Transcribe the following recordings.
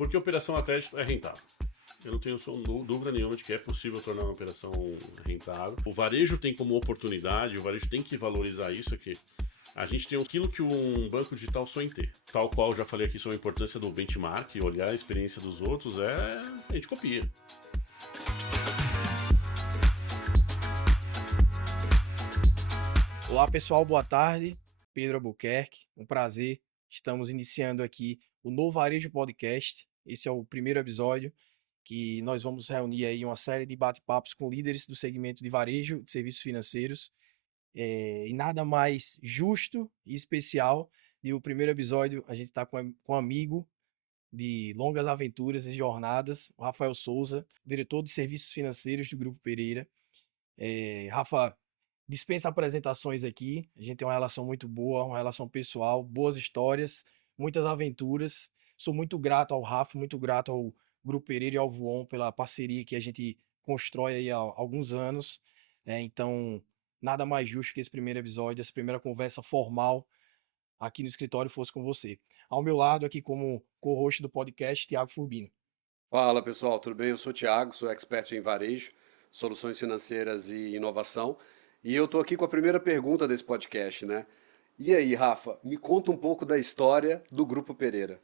Porque a operação a crédito é rentável. Eu não tenho dúvida nenhuma de que é possível tornar uma operação rentável. O varejo tem como oportunidade, o varejo tem que valorizar isso aqui. A gente tem aquilo que um banco digital sonha em ter. Tal qual eu já falei aqui sobre a importância do benchmark, olhar a experiência dos outros, a gente copia. Olá pessoal, boa tarde. Pedro Albuquerque, um prazer. Estamos iniciando aqui o Novo Varejo Podcast. Esse é o primeiro episódio que nós vamos reunir aí uma série de bate-papos com líderes do segmento de varejo de serviços financeiros. E nada mais justo e especial de o primeiro episódio a gente está com um amigo de longas aventuras e jornadas, o Rafael Souza, diretor de serviços financeiros do Grupo Pereira. Rafa, dispensa apresentações aqui. A gente tem uma relação muito boa, uma relação pessoal, boas histórias, muitas aventuras. Sou muito grato ao Rafa, muito grato ao Grupo Pereira e ao Voon pela parceria que a gente constrói aí há alguns anos. Então, nada mais justo que esse primeiro episódio, essa primeira conversa formal aqui no escritório fosse com você. Ao meu lado, aqui como co-host do podcast, Thiago Furbino. Fala pessoal, tudo bem? Eu sou o Thiago, sou expert em varejo, soluções financeiras e inovação. E eu estou aqui com a primeira pergunta desse podcast, né? E aí, Rafa, me conta um pouco da história do Grupo Pereira.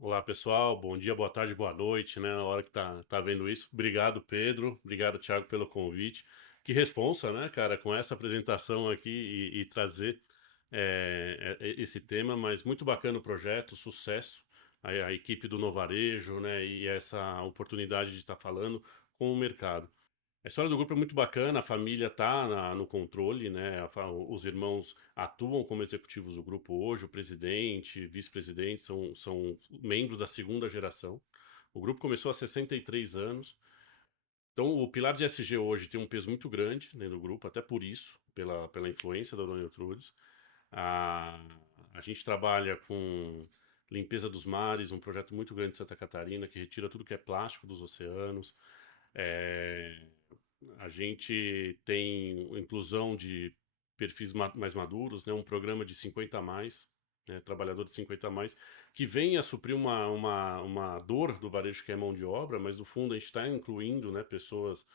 Olá pessoal, bom dia, boa tarde, boa noite, né? Na hora que tá vendo isso. Obrigado, Pedro. Obrigado, Thiago, pelo convite. Que responsa, né, cara, com essa apresentação aqui e trazer esse tema, mas muito bacana o projeto, sucesso. A equipe do Novarejo, né, e essa oportunidade de estar falando com o mercado. A história do grupo é muito bacana, a família está no controle, né? Os irmãos atuam como executivos do grupo hoje, o presidente, vice-presidente são membros da segunda geração. O grupo começou há 63 anos. Então, o pilar de SG hoje tem um peso muito grande dentro do grupo, até por isso, pela influência da Dona Iltrudes. A, a gente trabalha com limpeza dos mares, um projeto muito grande de Santa Catarina, que retira tudo que é plástico dos oceanos. É, a gente tem inclusão de perfis mais maduros, né? Um programa de 50 a mais, né? Trabalhador de 50 a mais, que vem a suprir uma dor do varejo que é mão de obra, mas no fundo a gente está incluindo, né, pessoas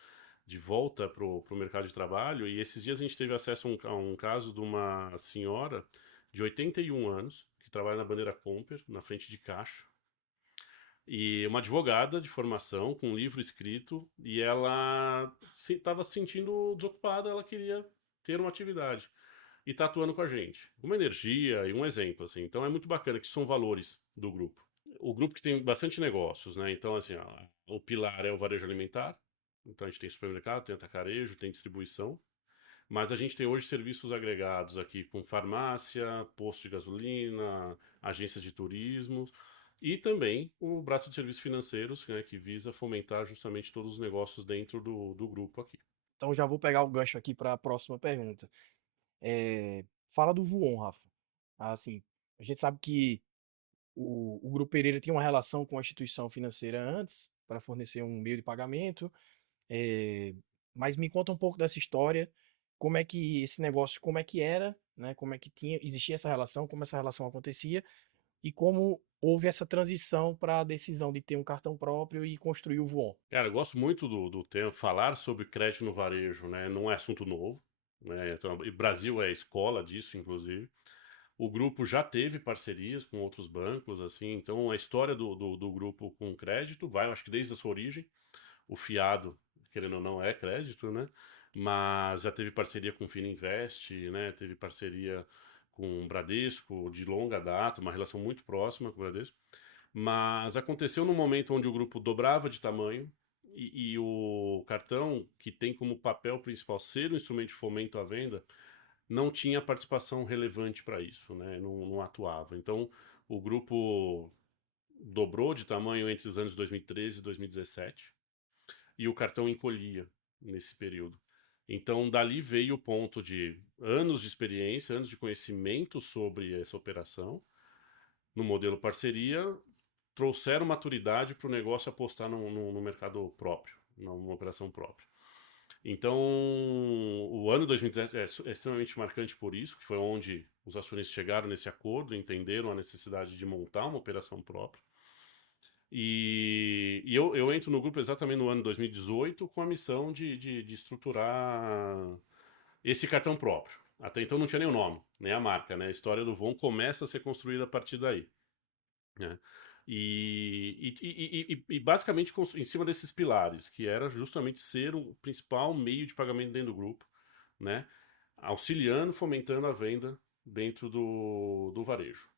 de volta para o mercado de trabalho. E esses dias a gente teve acesso a um caso de uma senhora de 81 anos, que trabalha na Bandeira Comper, na frente de caixa, e uma advogada de formação, com um livro escrito, e ela estava se sentindo desocupada, ela queria ter uma atividade. E tá atuando com a gente. Uma energia e um exemplo, assim. Então é muito bacana, que são valores do grupo. O grupo que tem bastante negócios, né? Então, assim, ó, o pilar é o varejo alimentar. Então a gente tem supermercado, tem atacarejo, tem distribuição. Mas a gente tem hoje serviços agregados aqui com farmácia, posto de gasolina, agências de turismo e também o braço de serviços financeiros, né, que visa fomentar justamente todos os negócios dentro do grupo aqui. Então já vou pegar o gancho aqui para a próxima pergunta. Fala do Voon, Rafa. Assim, a gente sabe que o Grupo Pereira tinha uma relação com a instituição financeira antes, para fornecer um meio de pagamento, eh, mas me conta um pouco dessa história, como é que esse negócio, como é que era, né? Como é que existia essa relação, como essa relação acontecia, e como houve essa transição para a decisão de ter um cartão próprio e construir o Voon. Cara, eu gosto muito do tema, falar sobre crédito no varejo, né? Não é assunto novo, né? Então, e Brasil é escola disso, inclusive. O grupo já teve parcerias com outros bancos, assim, então a história do grupo com crédito vai, eu acho que desde a sua origem. O fiado, querendo ou não, é crédito, né? Mas já teve parceria com o Fininvest, né? Teve parceria com o Bradesco de longa data, uma relação muito próxima com o Bradesco. Mas aconteceu num momento onde o grupo dobrava de tamanho e o cartão, que tem como papel principal ser um instrumento de fomento à venda, não tinha participação relevante para isso, né? Não atuava. Então, o grupo dobrou de tamanho entre os anos 2013 e 2017 e o cartão encolhia nesse período. Então, dali veio o ponto de anos de experiência, anos de conhecimento sobre essa operação, no modelo parceria, trouxeram maturidade para o negócio apostar no mercado próprio, numa operação própria. Então, o ano 2017 é extremamente marcante por isso, que foi onde os acionistas chegaram nesse acordo, entenderam a necessidade de montar uma operação própria. E eu entro no grupo exatamente no ano 2018 com a missão de estruturar esse cartão próprio. Até então não tinha nem o nome, nem a marca, né? A história do Von começa a ser construída a partir daí, né? E basicamente em cima desses pilares, que era justamente ser o principal meio de pagamento dentro do grupo, né? Auxiliando, fomentando a venda dentro do varejo.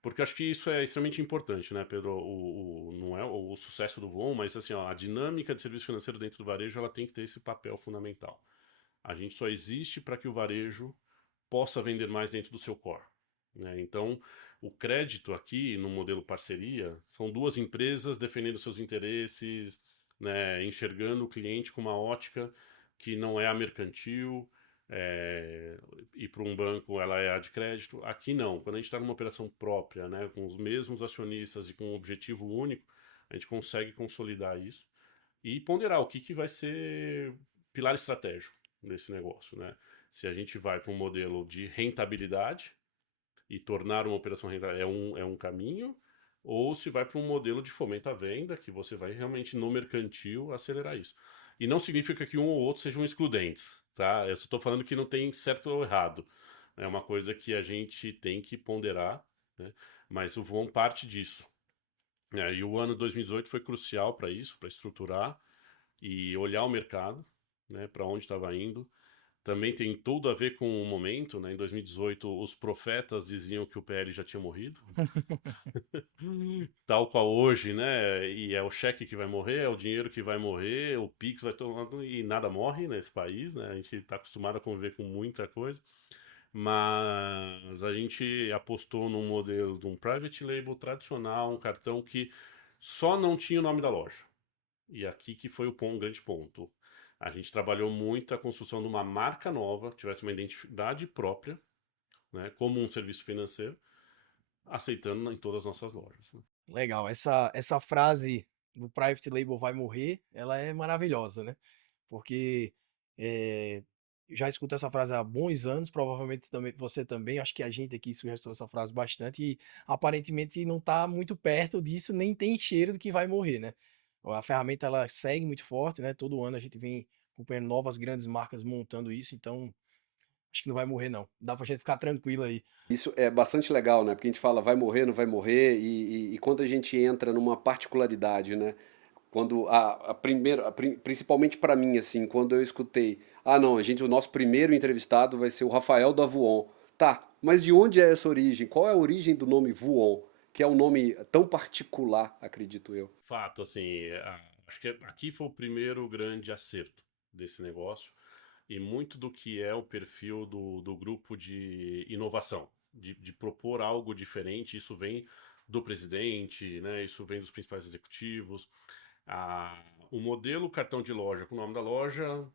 Porque acho que isso é extremamente importante, né, Pedro? Não é o sucesso do Von, mas assim, ó, a dinâmica de serviço financeiro dentro do varejo ela tem que ter esse papel fundamental. A gente só existe para que o varejo possa vender mais dentro do seu core, né? Então, o crédito aqui no modelo parceria são duas empresas defendendo seus interesses, né, enxergando o cliente com uma ótica que não é a mercantil, é, e para um banco ela é a de crédito. Aqui não, quando a gente está numa operação própria, né, com os mesmos acionistas e com um objetivo único, a gente consegue consolidar isso e ponderar o que vai ser pilar estratégico desse negócio, né? Se a gente vai para um modelo de rentabilidade e tornar uma operação rentável é um caminho, ou se vai para um modelo de fomento à venda, que você vai realmente no mercantil acelerar isso. E não significa que um ou outro sejam excludentes, tá? Eu só estou falando que não tem certo ou errado. É uma coisa que a gente tem que ponderar, né? Mas o Von parte disso. E o ano 2018 foi crucial para isso, para estruturar e olhar o mercado, né, para onde estava indo. Também tem tudo a ver com o momento, né? Em 2018, os profetas diziam que o PL já tinha morrido, tal qual hoje, né? E é o cheque que vai morrer, é o dinheiro que vai morrer, o Pix vai tomando e nada morre nesse país, né? A gente está acostumado a conviver com muita coisa, mas a gente apostou num modelo de um private label tradicional, um cartão que só não tinha o nome da loja. E aqui que foi um grande ponto. A gente trabalhou muito a construção de uma marca nova, que tivesse uma identidade própria, né, como um serviço financeiro, aceitando em todas as nossas lojas, né? Legal. Essa frase do private label vai morrer, ela é maravilhosa, né? Porque eh, já escuto essa frase há bons anos, provavelmente também você também, acho que a gente aqui sugeriu essa frase bastante e aparentemente não está muito perto disso, nem tem cheiro do que vai morrer, né? A ferramenta ela segue muito forte, né? Todo ano a gente vem acompanhando novas grandes marcas montando isso, então acho que não vai morrer não. Dá pra gente ficar tranquilo aí. Isso é bastante legal, né? Porque a gente fala vai morrer, não vai morrer, e quando a gente entra numa particularidade, né? Quando a primeira, principalmente para mim, assim, quando eu escutei, ah, não, o nosso primeiro entrevistado vai ser o Rafael da Vuon. Tá, mas de onde é essa origem? Qual é a origem do nome Vuon? Que é um nome tão particular, acredito eu. Fato, assim, acho que aqui foi o primeiro grande acerto desse negócio e muito do que é o perfil do grupo de inovação, de propor algo diferente. Isso vem do presidente, né? Isso vem dos principais executivos. O modelo cartão de loja com o nome da loja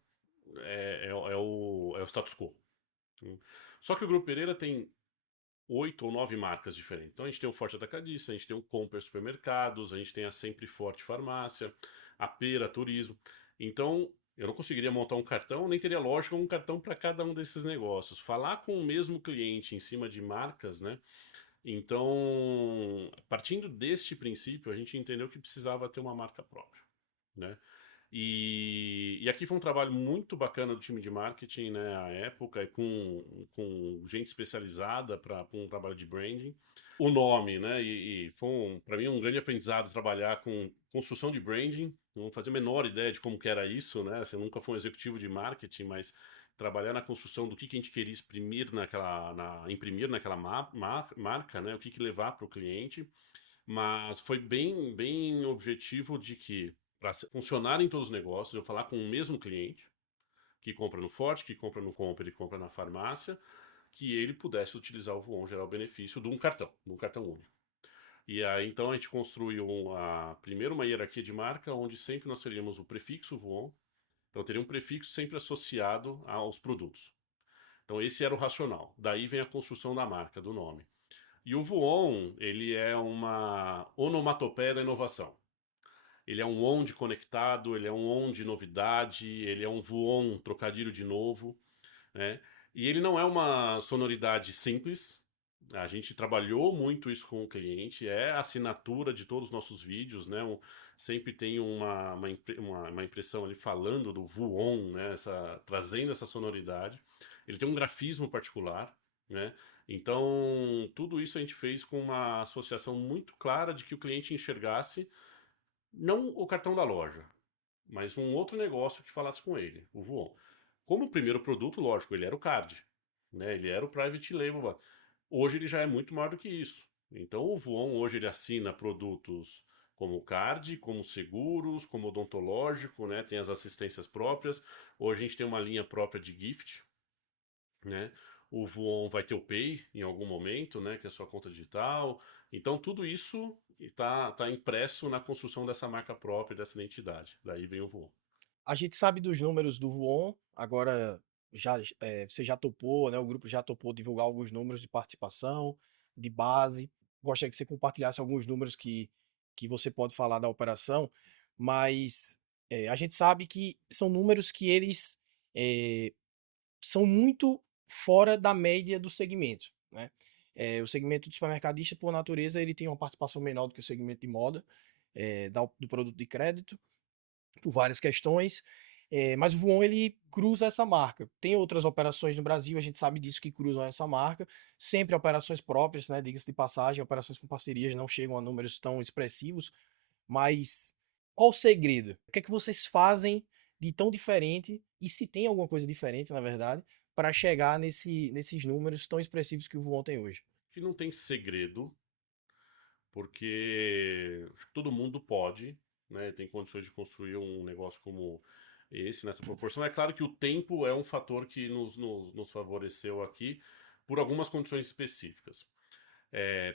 é o status quo. Só que o Grupo Pereira tem 8 ou 9 marcas diferentes. Então a gente tem o Forte Atacadista, a gente tem o Comper Supermercados, a gente tem a Sempre Forte Farmácia, a Pera Turismo. Então eu não conseguiria montar um cartão, nem teria lógica um cartão para cada um desses negócios. Falar com o mesmo cliente em cima de marcas, né? Então, partindo deste princípio, a gente entendeu que precisava ter uma marca própria, né? E aqui foi um trabalho muito bacana do time de marketing, né, à época, e com gente especializada para um trabalho de branding. O nome, né, e foi, para mim, um grande aprendizado trabalhar com construção de branding. Não fazia a menor ideia de como que era isso, né? Você nunca foi um executivo de marketing, mas trabalhar na construção do que a gente queria imprimir naquela marca, né? O que levar para o cliente. Mas foi bem objetivo de que, para funcionar em todos os negócios, eu falar com o mesmo cliente, que compra no Forte, que compra no Comper e compra na farmácia, que ele pudesse utilizar o Voon, gerar o benefício de um cartão único. E aí, então, a gente construiu primeiro uma hierarquia de marca, onde sempre nós teríamos o prefixo Voon, então teria um prefixo sempre associado aos produtos. Então esse era o racional. Daí vem a construção da marca, do nome. E o Voon, ele é uma onomatopeia da inovação. Ele é um on de conectado, ele é um on de novidade, ele é um voon, trocadilho de novo, né? E ele não é uma sonoridade simples, A gente trabalhou muito isso com o cliente, é a assinatura de todos os nossos vídeos, né? Sempre tem uma impressão ali falando do Vuon, né? Trazendo essa sonoridade. Ele tem um grafismo particular, né? Então, tudo isso a gente fez com uma associação muito clara de que o cliente enxergasse não o cartão da loja, mas um outro negócio que falasse com ele, o Vuon. Como o primeiro produto, lógico, ele era o card, né? Ele era o private label. Hoje ele já é muito maior do que isso. Então o Vuon hoje ele assina produtos como card, como seguros, como odontológico, né? Tem as assistências próprias. Hoje a gente tem uma linha própria de gift, né? O Vuon vai ter o Pay em algum momento, né? Que é a sua conta digital. Então tudo isso tá impresso na construção dessa marca própria, dessa identidade. Daí vem o Vuon. A gente sabe dos números do Vuon, agora você já topou, né? O grupo já topou divulgar alguns números de participação, de base. Gostaria que você compartilhasse alguns números que você pode falar da operação, mas a gente sabe que são números que eles eh, são muito fora da média do segmento, né? O segmento do supermercadista, por natureza, ele tem uma participação menor do que o segmento de moda, do produto de crédito por várias questões, mas o Voon ele cruza essa marca. Tem outras operações no Brasil, a gente sabe disso, que cruzam essa marca, sempre operações próprias, né, diga-se de passagem, operações com parcerias não chegam a números tão expressivos, mas qual o segredo? O que é que vocês fazem de tão diferente, e se tem alguma coisa diferente, na verdade, para chegar nesses números tão expressivos que o Voon tem hoje? Que não tem segredo, porque acho que todo mundo pode, né? Tem condições de construir um negócio como esse, nessa proporção. É claro que o tempo é um fator que nos favoreceu aqui por algumas condições específicas.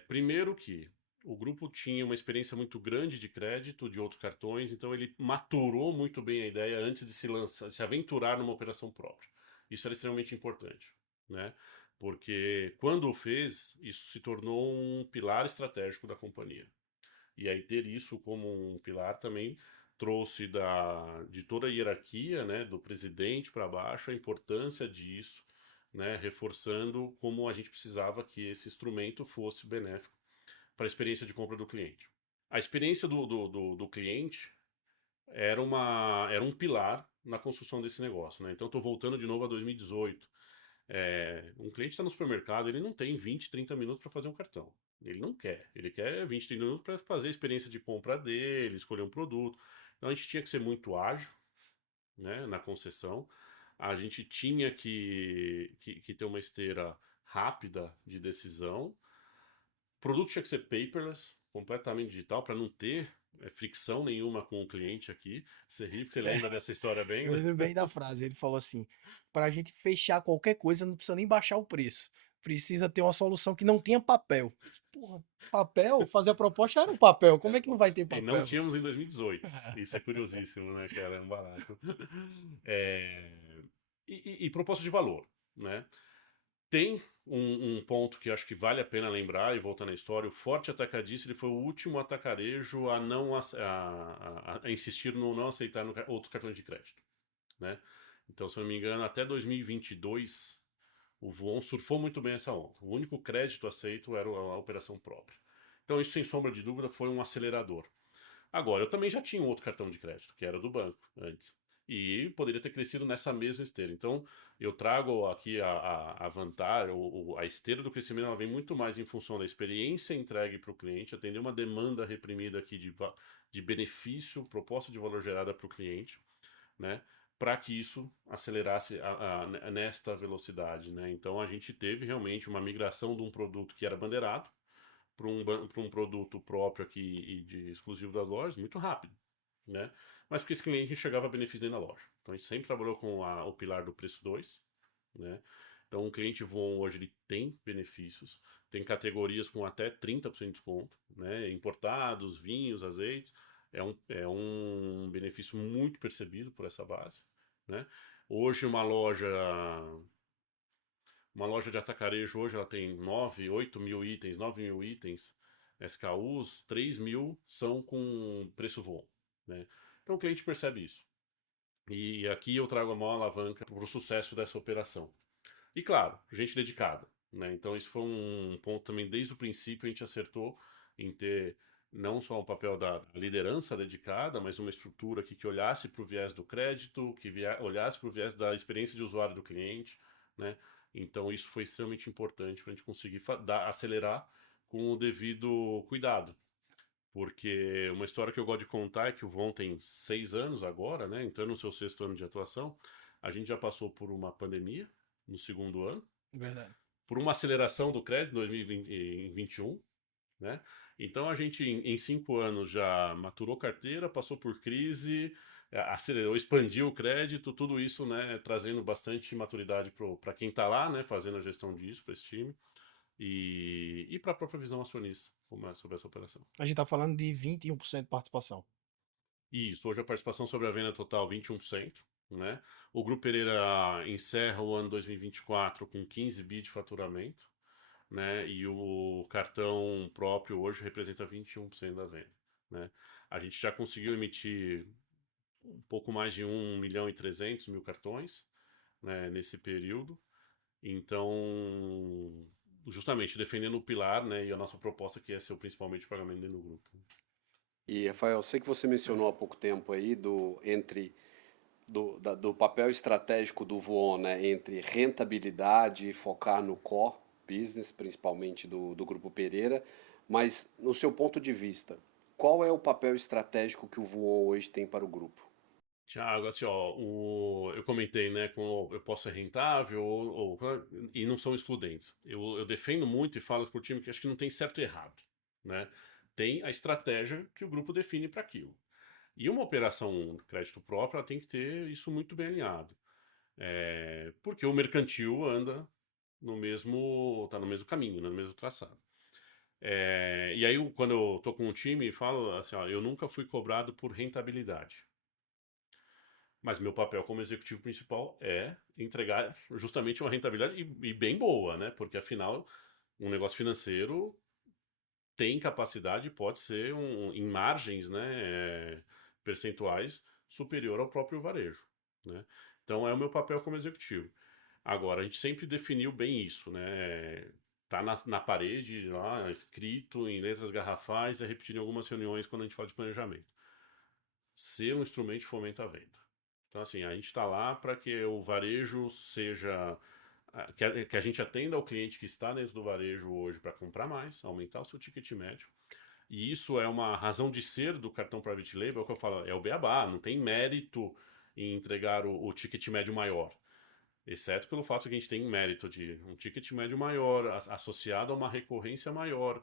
Primeiro que o grupo tinha uma experiência muito grande de crédito de outros cartões, então ele maturou muito bem a ideia antes de se lançar, se aventurar numa operação própria. Isso era extremamente importante, né? Porque quando o fez, isso se tornou um pilar estratégico da companhia. E aí ter isso como um pilar também trouxe de toda a hierarquia, né, do presidente para baixo, a importância disso, né, reforçando como a gente precisava que esse instrumento fosse benéfico para a experiência de compra do cliente. A experiência do cliente era um pilar na construção desse negócio, né? Então estou voltando de novo a 2018. Um cliente está no supermercado, ele não tem 20, 30 minutos para fazer um cartão. Ele não quer. Ele quer 20, 30 minutos para fazer a experiência de compra dele, escolher um produto. Então a gente tinha que ser muito ágil, né, na concessão. A gente tinha que ter uma esteira rápida de decisão. O produto tinha que ser paperless, completamente digital, para não ter fricção nenhuma com o cliente aqui. Você ri, porque você lembra dessa história bem, Eu né? lembro bem da frase. Ele falou assim: para a gente fechar qualquer coisa, não precisa nem baixar o preço. Precisa ter uma solução que não tenha papel. Porra, papel? Fazer a proposta era um papel. Como é que não vai ter E não papel? tínhamos em 2018. Isso é curiosíssimo, né, cara? É um barato. É, e proposta de valor, né? Tem um ponto que acho que vale a pena lembrar, e voltando à história, o Forte Atacadista ele foi o último atacarejo a não a insistir no não aceitar outros cartões de crédito, né? Então, se eu não me engano, até 2022, o Voon surfou muito bem essa onda. O único crédito aceito era a operação própria. Então, isso, sem sombra de dúvida, foi um acelerador. Agora, eu também já tinha um outro cartão de crédito, que era do banco, antes. E poderia ter crescido nessa mesma esteira. Então, eu trago aqui a vantagem, a esteira do crescimento, ela vem muito mais em função da experiência entregue para o cliente, atender uma demanda reprimida aqui de benefício, proposta de valor gerada para o cliente, né? Para que isso acelerasse nesta velocidade, né? Então, a gente teve realmente uma migração de um produto que era bandeirado, para um produto próprio aqui e de exclusivo das lojas muito rápido, né? Mas porque esse cliente enxergava benefício dentro da loja. Então a gente sempre trabalhou com o pilar do preço 2, né? Então o cliente Voon hoje ele tem benefícios, tem categorias com até 30% de desconto, né? Importados, vinhos, azeites, é um benefício muito percebido por essa base, né? Hoje uma loja de atacarejo hoje ela tem 9, 8 mil itens, 9 mil itens SKUs, 3 mil são com preço Voon, né? Então o cliente percebe isso. E aqui eu trago a maior alavanca para o sucesso dessa operação. E claro, gente dedicada, né? Então isso foi um ponto também, desde o princípio a gente acertou em ter não só um papel da liderança dedicada, mas uma estrutura que olhasse para o viés do crédito, olhasse para o viés da experiência de usuário do cliente, né? Então isso foi extremamente importante para a gente conseguir acelerar com o devido cuidado. Porque uma história que eu gosto de contar é que o Von tem 6 anos agora, né? Entrando no seu 6º ano de atuação. A gente já passou por uma pandemia no 2º ano, Verdade. por uma aceleração do crédito em 2021, né? Então a gente em 5 anos já maturou carteira, passou por crise, acelerou, expandiu o crédito, tudo isso, né, trazendo bastante maturidade para quem está lá, né, fazendo a gestão disso para esse time e para a própria visão acionista sobre essa operação. A gente tá falando de 21% de participação. Isso, hoje a participação sobre a venda total 21%, né? O Grupo Pereira encerra o ano 2024 com 15 bi de faturamento, né? E o cartão próprio hoje representa 21% da venda, né? A gente já conseguiu emitir um pouco mais de 1.300.000 cartões, né, nesse período. Então, justamente defendendo o pilar, né, e a nossa proposta que é ser principalmente pagamento dentro do grupo. E, Rafael, eu sei que você mencionou há pouco tempo aí do papel estratégico do Voon, né, entre rentabilidade e focar no core business, principalmente do Grupo Pereira, mas no seu ponto de vista, qual é o papel estratégico que o Voon hoje tem para o grupo? Tiago, assim, ó, eu comentei, né, com eu posso ser rentável e não são excludentes. Eu defendo muito e falo pro time que acho que não tem certo e errado, né? Tem a estratégia que o grupo define para aquilo. E uma operação de crédito próprio, ela tem que ter isso muito bem alinhado. Porque o mercantil anda tá no mesmo caminho, né, no mesmo traçado. E aí, quando eu tô com um time, eu falo assim, ó, eu nunca fui cobrado por rentabilidade. Mas meu papel como executivo principal é entregar justamente uma rentabilidade e bem boa, né? Porque afinal, um negócio financeiro tem capacidade, pode ser em margens, né, percentuais superior ao próprio varejo, né? Então é o meu papel como executivo. Agora, a gente sempre definiu bem isso, né? Tá na parede, lá, escrito em letras garrafais, é repetido em algumas reuniões quando a gente fala de planejamento. Ser um instrumento de fomento à venda. Então, assim, a gente está lá para que o varejo seja. Que a gente atenda ao cliente que está dentro do varejo hoje para comprar mais, aumentar o seu ticket médio. E isso é uma razão de ser do cartão Private Label, é o que eu falo, é o beabá, não tem mérito em entregar o ticket médio maior. Exceto pelo fato de que a gente tem mérito de um ticket médio maior, associado a uma recorrência maior,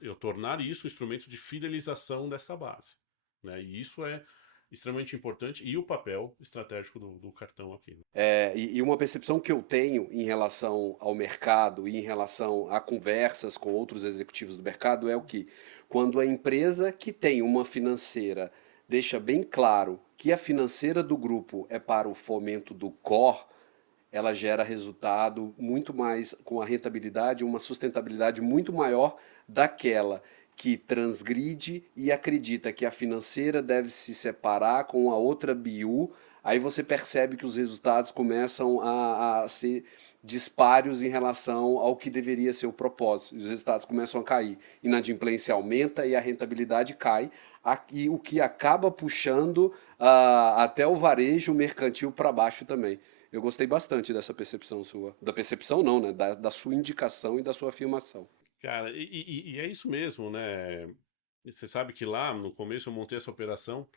eu tornar isso um instrumento de fidelização dessa base, né? E isso é extremamente importante e o papel estratégico do cartão aqui, né? E uma percepção que eu tenho em relação ao mercado e em relação a conversas com outros executivos do mercado é o que, quando a empresa que tem uma financeira deixa bem claro que a financeira do grupo é para o fomento do core, ela gera resultado muito mais, com a rentabilidade, uma sustentabilidade muito maior daquela que transgride e acredita que a financeira deve se separar com a outra BU. Aí você percebe que os resultados começam a ser dispares em relação ao que deveria ser o propósito. Os resultados começam a cair. Inadimplência aumenta e a rentabilidade cai, e o que acaba puxando até o varejo mercantil para baixo também. Eu gostei bastante dessa percepção sua. Da percepção não, né? Da sua indicação e da sua afirmação. Cara, e é isso mesmo, né? Você sabe que lá no começo eu montei essa operação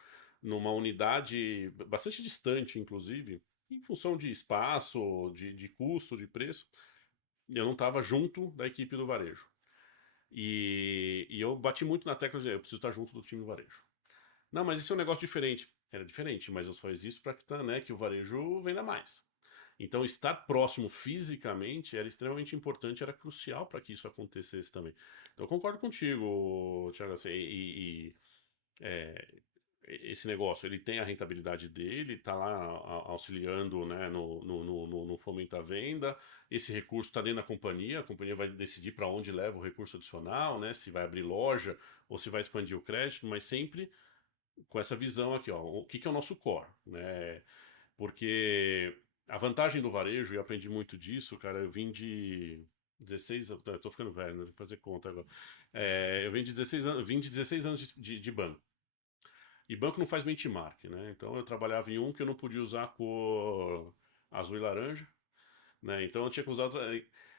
numa unidade bastante distante, inclusive, em função de espaço, de custo, de preço. Eu não estava junto da equipe do varejo. E eu bati muito na tecla de eu preciso estar junto do time do varejo. Não, mas isso é um negócio diferente. Era diferente, mas eu só existo para que, né, que o varejo venda mais. Então, estar próximo fisicamente era extremamente importante, era crucial para que isso acontecesse também. Então, eu concordo contigo, Thiago, assim, é, esse negócio, ele tem a rentabilidade dele, está lá auxiliando, né, no fomento à venda, esse recurso está dentro da companhia, a companhia vai decidir para onde leva o recurso adicional, né, se vai abrir loja ou se vai expandir o crédito, mas sempre com essa visão aqui, ó, o que é o nosso core, né? Porque a vantagem do varejo, e eu aprendi muito disso, cara, eu vim 16, eu tô ficando velho, né? Tem que fazer conta agora. Eu vim de 16 anos de banco. E banco não faz benchmark, né? Então eu trabalhava em um que eu não podia usar a cor azul e laranja, né? Então eu tinha que usar.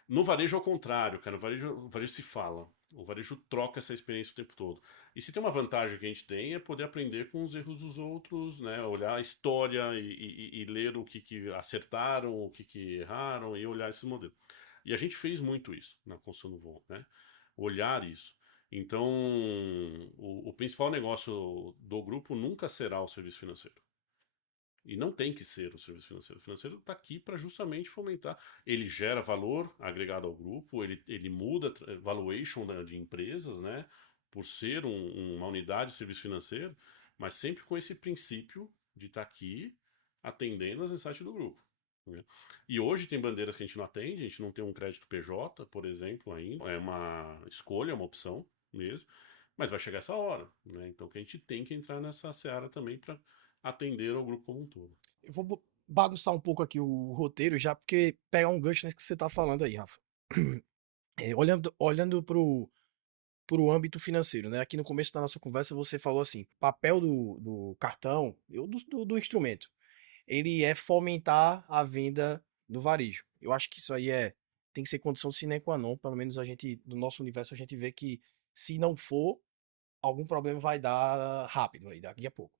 No varejo, ao contrário, cara. O varejo se fala. O varejo troca essa experiência o tempo todo. E se tem uma vantagem que a gente tem é poder aprender com os erros dos outros, né? Olhar a história e ler o que acertaram, o que erraram e olhar esses modelos. E a gente fez muito isso na construção do voo, né? Olhar isso. Então, o principal negócio do grupo nunca será o serviço financeiro. E não tem que ser o serviço financeiro. O financeiro está aqui para justamente fomentar. Ele gera valor agregado ao grupo, ele muda valuation de empresas, né? Por ser uma unidade de serviço financeiro, mas sempre com esse princípio de estar aqui atendendo as necessidades do grupo. Né? E hoje tem bandeiras que a gente não atende, a gente não tem um crédito PJ, por exemplo, ainda. É uma escolha, uma opção mesmo. Mas vai chegar essa hora, né? Então que a gente tem que entrar nessa seara também para atender ao grupo como um todo. Eu vou bagunçar um pouco aqui o roteiro já, porque pegar um gancho nisso que você tá falando aí, Rafa. Olhando pro âmbito financeiro, né? Aqui no começo da nossa conversa você falou assim, papel do cartão, do instrumento, ele é fomentar a venda no varejo. Eu acho que isso aí tem que ser condição sine qua non, pelo menos a gente, do nosso universo, a gente vê que se não for, algum problema vai dar rápido aí, daqui a pouco.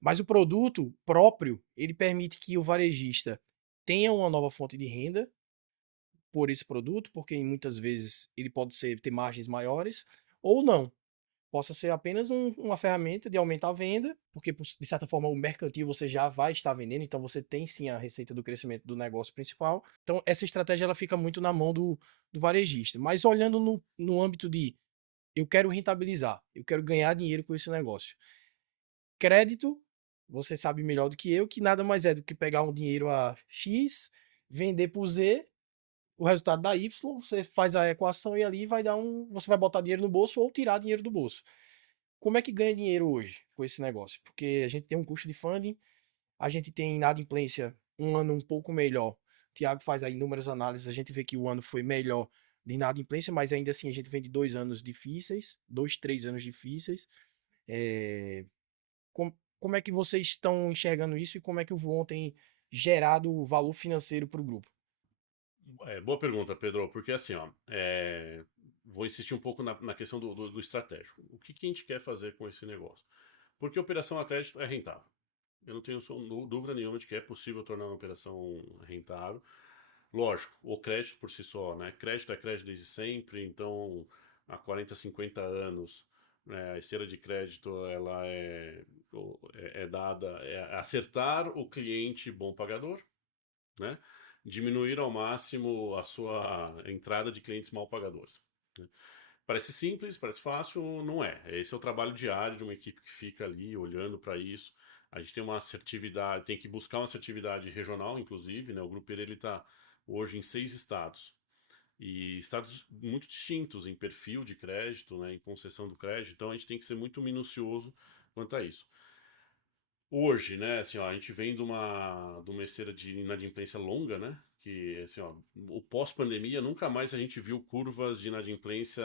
Mas o produto próprio, ele permite que o varejista tenha uma nova fonte de renda por esse produto, porque muitas vezes ele pode ter margens maiores, ou não. Possa ser apenas uma ferramenta de aumentar a venda, porque de certa forma o mercantil você já vai estar vendendo, então você tem sim a receita do crescimento do negócio principal. Então essa estratégia ela fica muito na mão do varejista. Mas olhando no âmbito de eu quero rentabilizar, eu quero ganhar dinheiro com esse negócio. Crédito, você sabe melhor do que eu, que nada mais é do que pegar um dinheiro a X, vender por Z, o resultado dá Y, você faz a equação e ali vai dar você vai botar dinheiro no bolso ou tirar dinheiro do bolso. Como é que ganha dinheiro hoje com esse negócio? Porque a gente tem um custo de funding, a gente tem inadimplência um ano um pouco melhor. O Thiago faz aí inúmeras análises, a gente vê que o ano foi melhor de inadimplência, mas ainda assim a gente vem de 2 anos difíceis, 2, 3 anos difíceis. É, como é que vocês estão enxergando isso e como é que o Voon tem gerado valor financeiro para o grupo? Boa pergunta, Pedro, porque assim, ó, vou insistir um pouco na questão do estratégico. O que a gente quer fazer com esse negócio? Porque operação a crédito é rentável. Eu não tenho dúvida nenhuma de que é possível tornar uma operação rentável. Lógico, o crédito por si só, né? Crédito é crédito desde sempre, então há 40, 50 anos, né, a esteira de crédito ela é dada, é acertar o cliente bom pagador, né? Diminuir ao máximo a sua entrada de clientes mal pagadores. Né? Parece simples, parece fácil, não é. Esse é o trabalho diário de uma equipe que fica ali olhando para isso. A gente tem uma assertividade, tem que buscar uma assertividade regional, inclusive, né? O Grupo ele está hoje em 6 estados. E estados muito distintos em perfil de crédito, né, em concessão do crédito, então a gente tem que ser muito minucioso quanto a isso. Hoje, né, assim, ó, a gente vem de uma esteira de inadimplência longa, né, que, assim, ó, o pós-pandemia nunca mais a gente viu curvas de inadimplência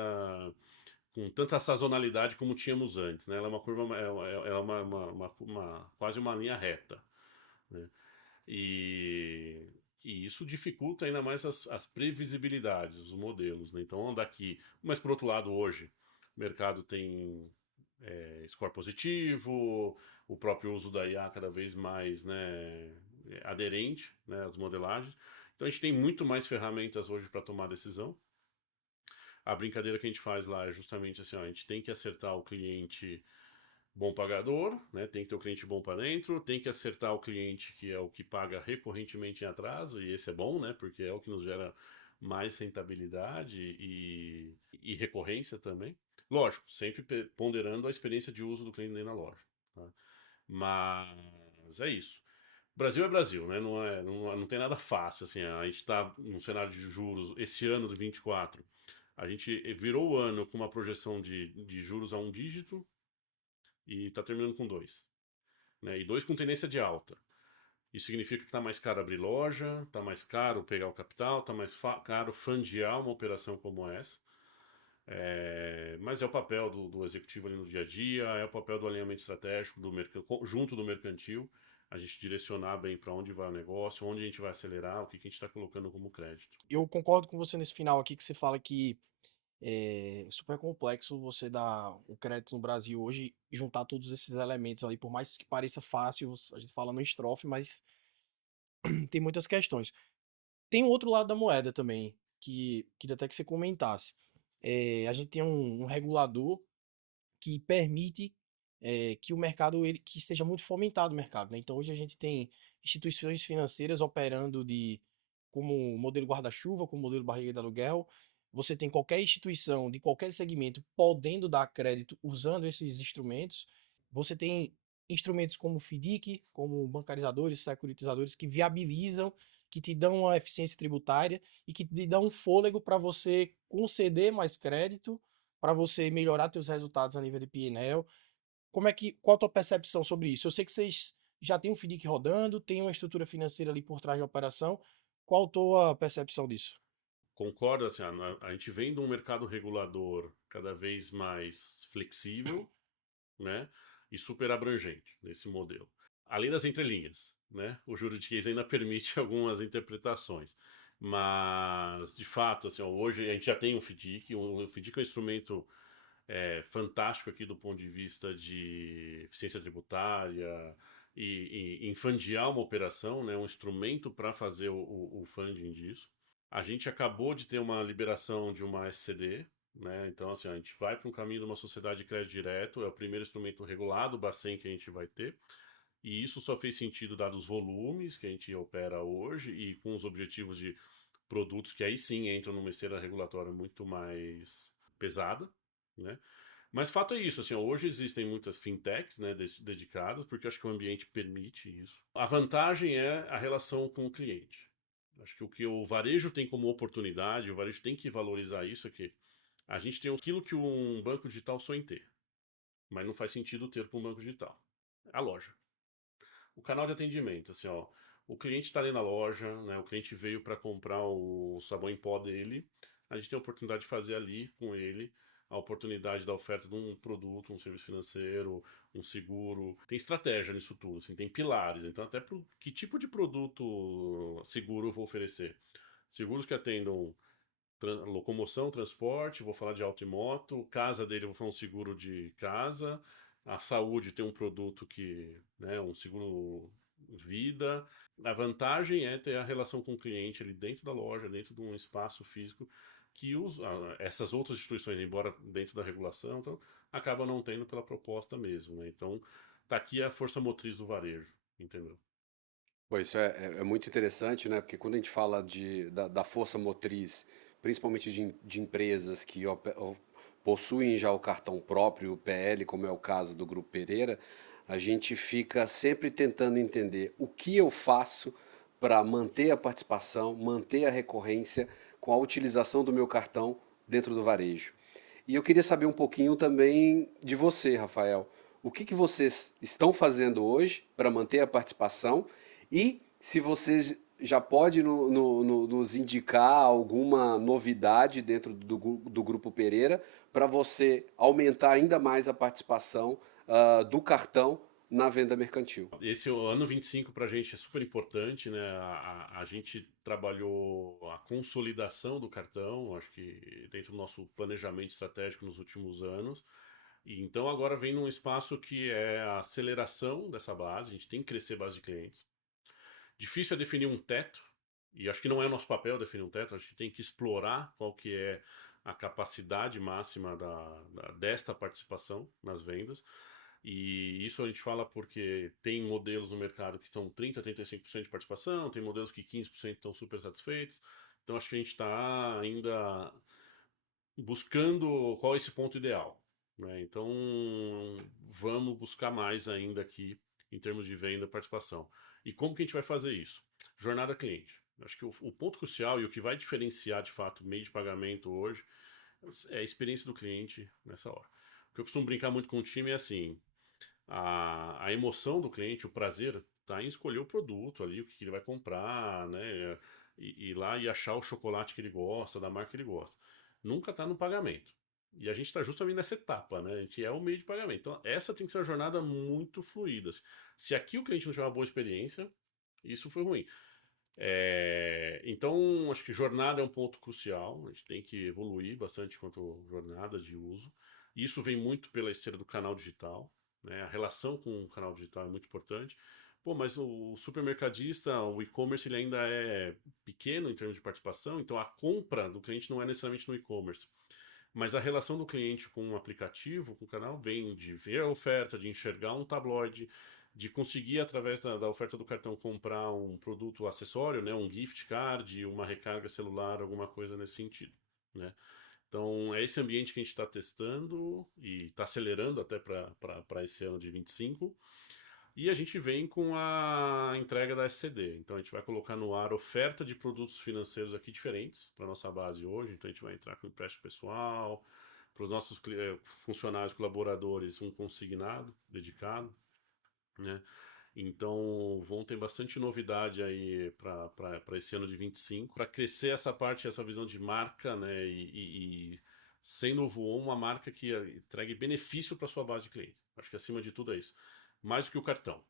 com tanta sazonalidade como tínhamos antes, né, ela é uma curva, é quase uma linha reta, né, e, e isso dificulta ainda mais as previsibilidades, os modelos, né, então daqui, mas por outro lado hoje, o mercado tem score positivo, o próprio uso da IA cada vez mais, né, aderente, né, às modelagens. Então a gente tem muito mais ferramentas hoje para tomar decisão. A brincadeira que a gente faz lá é justamente assim, ó, a gente tem que acertar o cliente bom pagador, né, tem que ter o cliente bom para dentro, tem que acertar o cliente que é o que paga recorrentemente em atraso, e esse é bom, né, porque é o que nos gera mais rentabilidade e recorrência também. Lógico, sempre ponderando a experiência de uso do cliente dentro da loja. Tá? Mas é isso. Brasil é Brasil, né? Não tem nada fácil. Assim, a gente está num cenário de juros esse ano de 24. A gente virou o ano com uma projeção de juros a um dígito e está terminando com dois. Né? E dois com tendência de alta. Isso significa que está mais caro abrir loja, está mais caro pegar o capital, está mais caro fundear uma operação como essa. Mas é o papel do executivo ali no dia a dia, é o papel do alinhamento estratégico junto do mercantil, a gente direcionar bem para onde vai o negócio, onde a gente vai acelerar, o que a gente está colocando como crédito. Eu concordo com você nesse final aqui que você fala que é super complexo você dar o crédito no Brasil hoje e juntar todos esses elementos ali, por mais que pareça fácil, a gente fala no estrofe, mas tem muitas questões. Tem um outro lado da moeda também, que queria até que você comentasse. A gente tem um regulador que permite que o mercado que seja muito fomentado o mercado, né? Então hoje a gente tem instituições financeiras operando como modelo guarda-chuva, como modelo barriga de aluguel. Você tem qualquer instituição de qualquer segmento podendo dar crédito usando esses instrumentos. Você tem instrumentos como FDIC, como bancarizadores, securitizadores, que viabilizam, que te dão uma eficiência tributária e que te dão um fôlego para você conceder mais crédito, para você melhorar seus resultados a nível de P&L. Qual a tua percepção sobre isso? Eu sei que vocês já têm um FDIC rodando, tem uma estrutura financeira ali por trás da operação. Qual a tua percepção disso? Concordo, assim, a gente vem de um mercado regulador cada vez mais flexível, né, e super abrangente nesse modelo. Além das entrelinhas, né, o juridiquês ainda permite algumas interpretações, mas de fato, assim, ó, hoje a gente já tem um FDIC, o FDIC é um instrumento fantástico aqui do ponto de vista de eficiência tributária e em fundear uma operação, né, um instrumento para fazer o funding disso. A gente acabou de ter uma liberação de uma SCD, né? Então, assim, a gente vai para um caminho de uma sociedade de crédito direto, é o primeiro instrumento regulado, o Bacen, que a gente vai ter. E isso só fez sentido dados os volumes que a gente opera hoje e com os objetivos de produtos que aí sim entram numa esteira regulatória muito mais pesada, né? Mas fato é isso, assim, hoje existem muitas fintechs, né, dedicadas, porque eu acho que o ambiente permite isso. A vantagem é a relação com o cliente. Acho que o varejo tem como oportunidade, o varejo tem que valorizar isso, é que a gente tem aquilo que um banco digital sonha em ter, mas não faz sentido ter para um banco digital. A loja. O canal de atendimento, assim, ó, o cliente está ali na loja, né, o cliente veio para comprar o sabão em pó dele, a gente tem a oportunidade de fazer ali com ele a oportunidade da oferta de um produto, um serviço financeiro, um seguro. Tem estratégia nisso tudo, assim, tem pilares. Então, até que tipo de produto seguro eu vou oferecer? Seguros que atendam locomoção, transporte, vou falar de auto e moto, casa dele, vou falar um seguro de casa, a saúde tem um produto que, né, um seguro vida. A vantagem é ter a relação com o cliente ali dentro da loja, dentro de um espaço físico que essas outras instituições, embora dentro da regulação, então, acaba não tendo pela proposta mesmo, né? Então, tá aqui a força motriz do varejo, entendeu? Pô, isso é muito interessante, né? Porque quando a gente fala da força motriz, principalmente de empresas que possuem já o cartão próprio, o PL, como é o caso do Grupo Pereira, a gente fica sempre tentando entender o que eu faço para manter a participação, manter a recorrência com a utilização do meu cartão dentro do varejo. E eu queria saber um pouquinho também de você, Rafael. O que vocês estão fazendo hoje para manter a participação e se vocês já pode nos indicar alguma novidade dentro do Grupo Pereira para você aumentar ainda mais a participação do cartão na venda mercantil. Esse ano 25 para a gente é super importante, né? A gente trabalhou a consolidação do cartão, acho que dentro do nosso planejamento estratégico nos últimos anos. E então agora vem num espaço que é a aceleração dessa base, a gente tem que crescer a base de clientes. Difícil é definir um teto, e acho que não é nosso papel definir um teto, a gente tem que explorar qual que é a capacidade máxima desta participação nas vendas. E isso a gente fala porque tem modelos no mercado que estão 30%, 35% de participação, tem modelos que 15% estão super satisfeitos. Então acho que a gente está ainda buscando qual é esse ponto ideal, né? Então vamos buscar mais ainda aqui em termos de venda e participação. E como que a gente vai fazer isso? Jornada cliente. Acho que o ponto crucial e o que vai diferenciar de fato o meio de pagamento hoje é a experiência do cliente nessa hora. O que eu costumo brincar muito com o time é assim, a emoção do cliente, o prazer, em escolher o produto ali, o que ele vai comprar, né? E ir lá e achar o chocolate que ele gosta, da marca que ele gosta. Nunca está no pagamento. E a gente está justamente nessa etapa, né? A gente é o meio de pagamento. Então, essa tem que ser uma jornada muito fluida. Se aqui o cliente não tiver uma boa experiência, isso foi ruim. Então, acho que jornada é um ponto crucial. A gente tem que evoluir bastante quanto jornada de uso. Isso vem muito pela esteira do canal digital, né? A relação com o canal digital é muito importante. Pô, mas o supermercadista, o e-commerce, ele ainda é pequeno em termos de participação, então a compra do cliente não é necessariamente no e-commerce. Mas a relação do cliente com o aplicativo, com o canal, vem de ver a oferta, de enxergar um tabloide, de conseguir, através da oferta do cartão, comprar um produto acessório, né, um gift card, uma recarga celular, alguma coisa nesse sentido, né? Então, é esse ambiente que a gente está testando e está acelerando até para esse ano de 25. E a gente vem com a entrega da SCD. Então, a gente vai colocar no ar oferta de produtos financeiros aqui diferentes para nossa base hoje. Então, a gente vai entrar com empréstimo pessoal, para os nossos funcionários, colaboradores, um consignado dedicado, né? Então, vão ter bastante novidade aí para esse ano de 25, para crescer essa parte, essa visão de marca, né? E sendo o Voon uma marca que entregue benefício para sua base de clientes. Acho que acima de tudo é isso. Mais do que o cartão.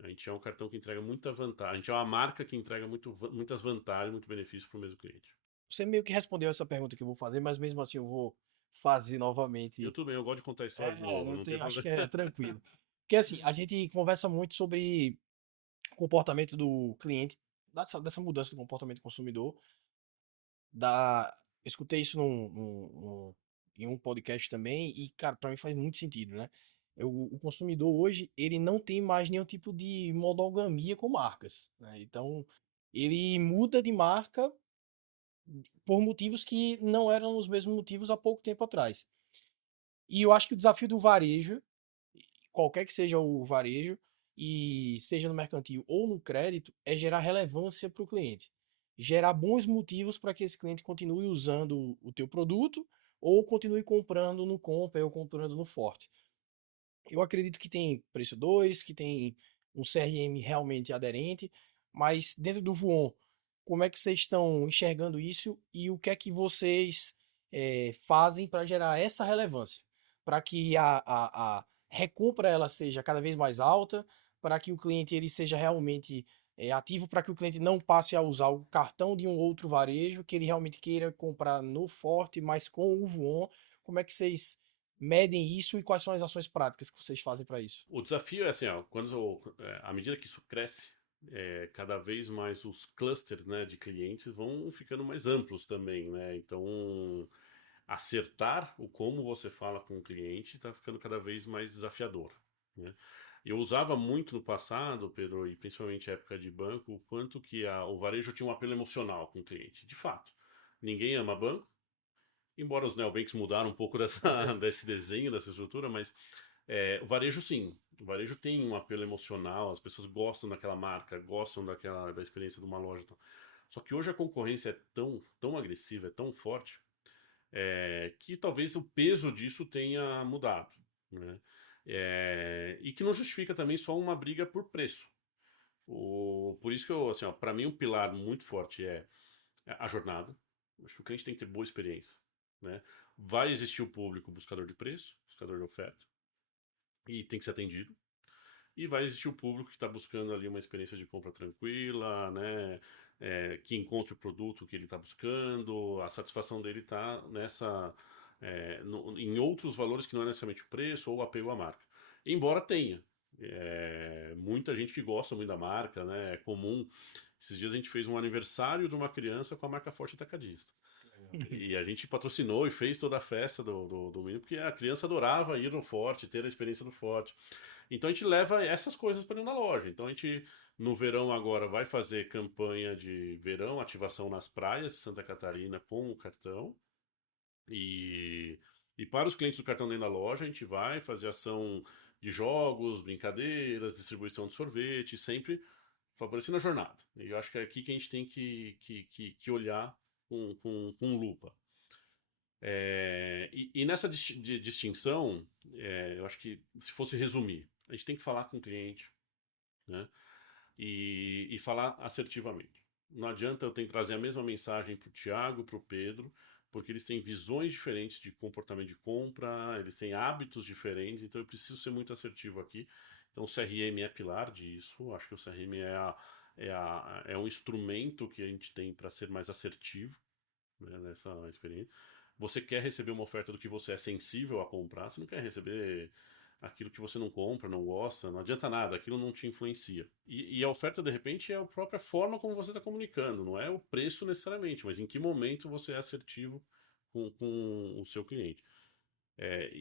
A gente é um cartão que entrega muita vantagem. A gente é uma marca que entrega muitas vantagens, muito benefício para o mesmo cliente. Você meio que respondeu essa pergunta que eu vou fazer, mas mesmo assim eu vou fazer Eu novamente. tudo bem, eu gosto de contar a história de novo, Não não tem tem, acho problema. que é tranquilo. Porque assim, a gente conversa muito sobre o comportamento do cliente, dessa mudança do comportamento do consumidor. Eu escutei isso em um podcast também, e, cara, pra mim faz muito sentido, né? O consumidor hoje, ele não tem mais nenhum tipo de monogamia com marcas, né? Então, ele muda de marca por motivos que não eram os mesmos motivos há pouco tempo atrás. E eu acho que o desafio do varejo, qualquer que seja o varejo, e seja no mercantil ou no crédito, é gerar relevância para o cliente. Gerar bons motivos para que esse cliente continue usando o teu produto ou continue comprando no Compre ou comprando no Forte. Eu acredito que tem preço 2, que tem um CRM realmente aderente, mas dentro do Voon, como é que vocês estão enxergando isso e o que é que vocês fazem para gerar essa relevância? Para que a recompra ela seja cada vez mais alta, para que o cliente ele seja realmente ativo, para que o cliente não passe a usar o cartão de um outro varejo, que ele realmente queira comprar no Forte, mas com o Voon. Como é que vocês medem isso e quais são as ações práticas que vocês fazem para isso? O desafio é assim, ó, à medida que isso cresce, cada vez mais os clusters, né, de clientes vão ficando mais amplos também, né? Então, acertar o como você fala com o cliente está ficando cada vez mais desafiador, né? Eu usava muito no passado, Pedro, e principalmente na época de banco, o quanto que o varejo tinha um apelo emocional com o cliente. De fato, ninguém ama banco, embora os neobanks mudaram um pouco desse desenho, dessa estrutura, mas o varejo sim. O varejo tem um apelo emocional, as pessoas gostam daquela marca, gostam da experiência de uma loja. Só que hoje a concorrência é tão agressiva, é tão forte, que talvez o peso disso tenha mudado, né? E que não justifica também só uma briga por preço. Por isso que assim, para mim um pilar muito forte é a jornada. Acho que o cliente tem que ter boa experiência, né? Vai existir o público buscador de preço, buscador de oferta, e tem que ser atendido. E vai existir o público que está buscando ali uma experiência de compra tranquila, né? Que encontre o produto que ele está buscando, a satisfação dele está em outros valores que não é necessariamente o preço ou o apego à marca. Embora tenha muita gente que gosta muito da marca, né? É comum. Esses dias a gente fez um aniversário de uma criança com a marca Forte Atacadista. E a gente patrocinou e fez toda a festa do menino, porque a criança adorava ir no Forte, ter a experiência do Forte. Então a gente leva essas coisas para dentro da loja. Então a gente, no verão agora, vai fazer campanha de verão, ativação nas praias de Santa Catarina com o cartão. E para os clientes do cartão dentro da loja, a gente vai fazer ação de jogos, brincadeiras, distribuição de sorvete, sempre favorecendo a jornada. E eu acho que é aqui que a gente tem que olhar com lupa. E nessa distinção, eu acho que se fosse resumir, a gente tem que falar com o cliente, né? e falar assertivamente. Não adianta eu tentar trazer a mesma mensagem para o Thiago, para o Pedro, porque eles têm visões diferentes de comportamento de compra, eles têm hábitos diferentes, então eu preciso ser muito assertivo aqui. Então o CRM é pilar disso, acho que o CRM é um instrumento que a gente tem para ser mais assertivo, né, nessa experiência. Você quer receber uma oferta do que você é sensível a comprar, você não quer receber aquilo que você não compra, não gosta, não adianta nada, aquilo não te influencia. E a oferta, de repente, é a própria forma como você está comunicando, não é o preço necessariamente, mas em que momento você é assertivo com o seu cliente.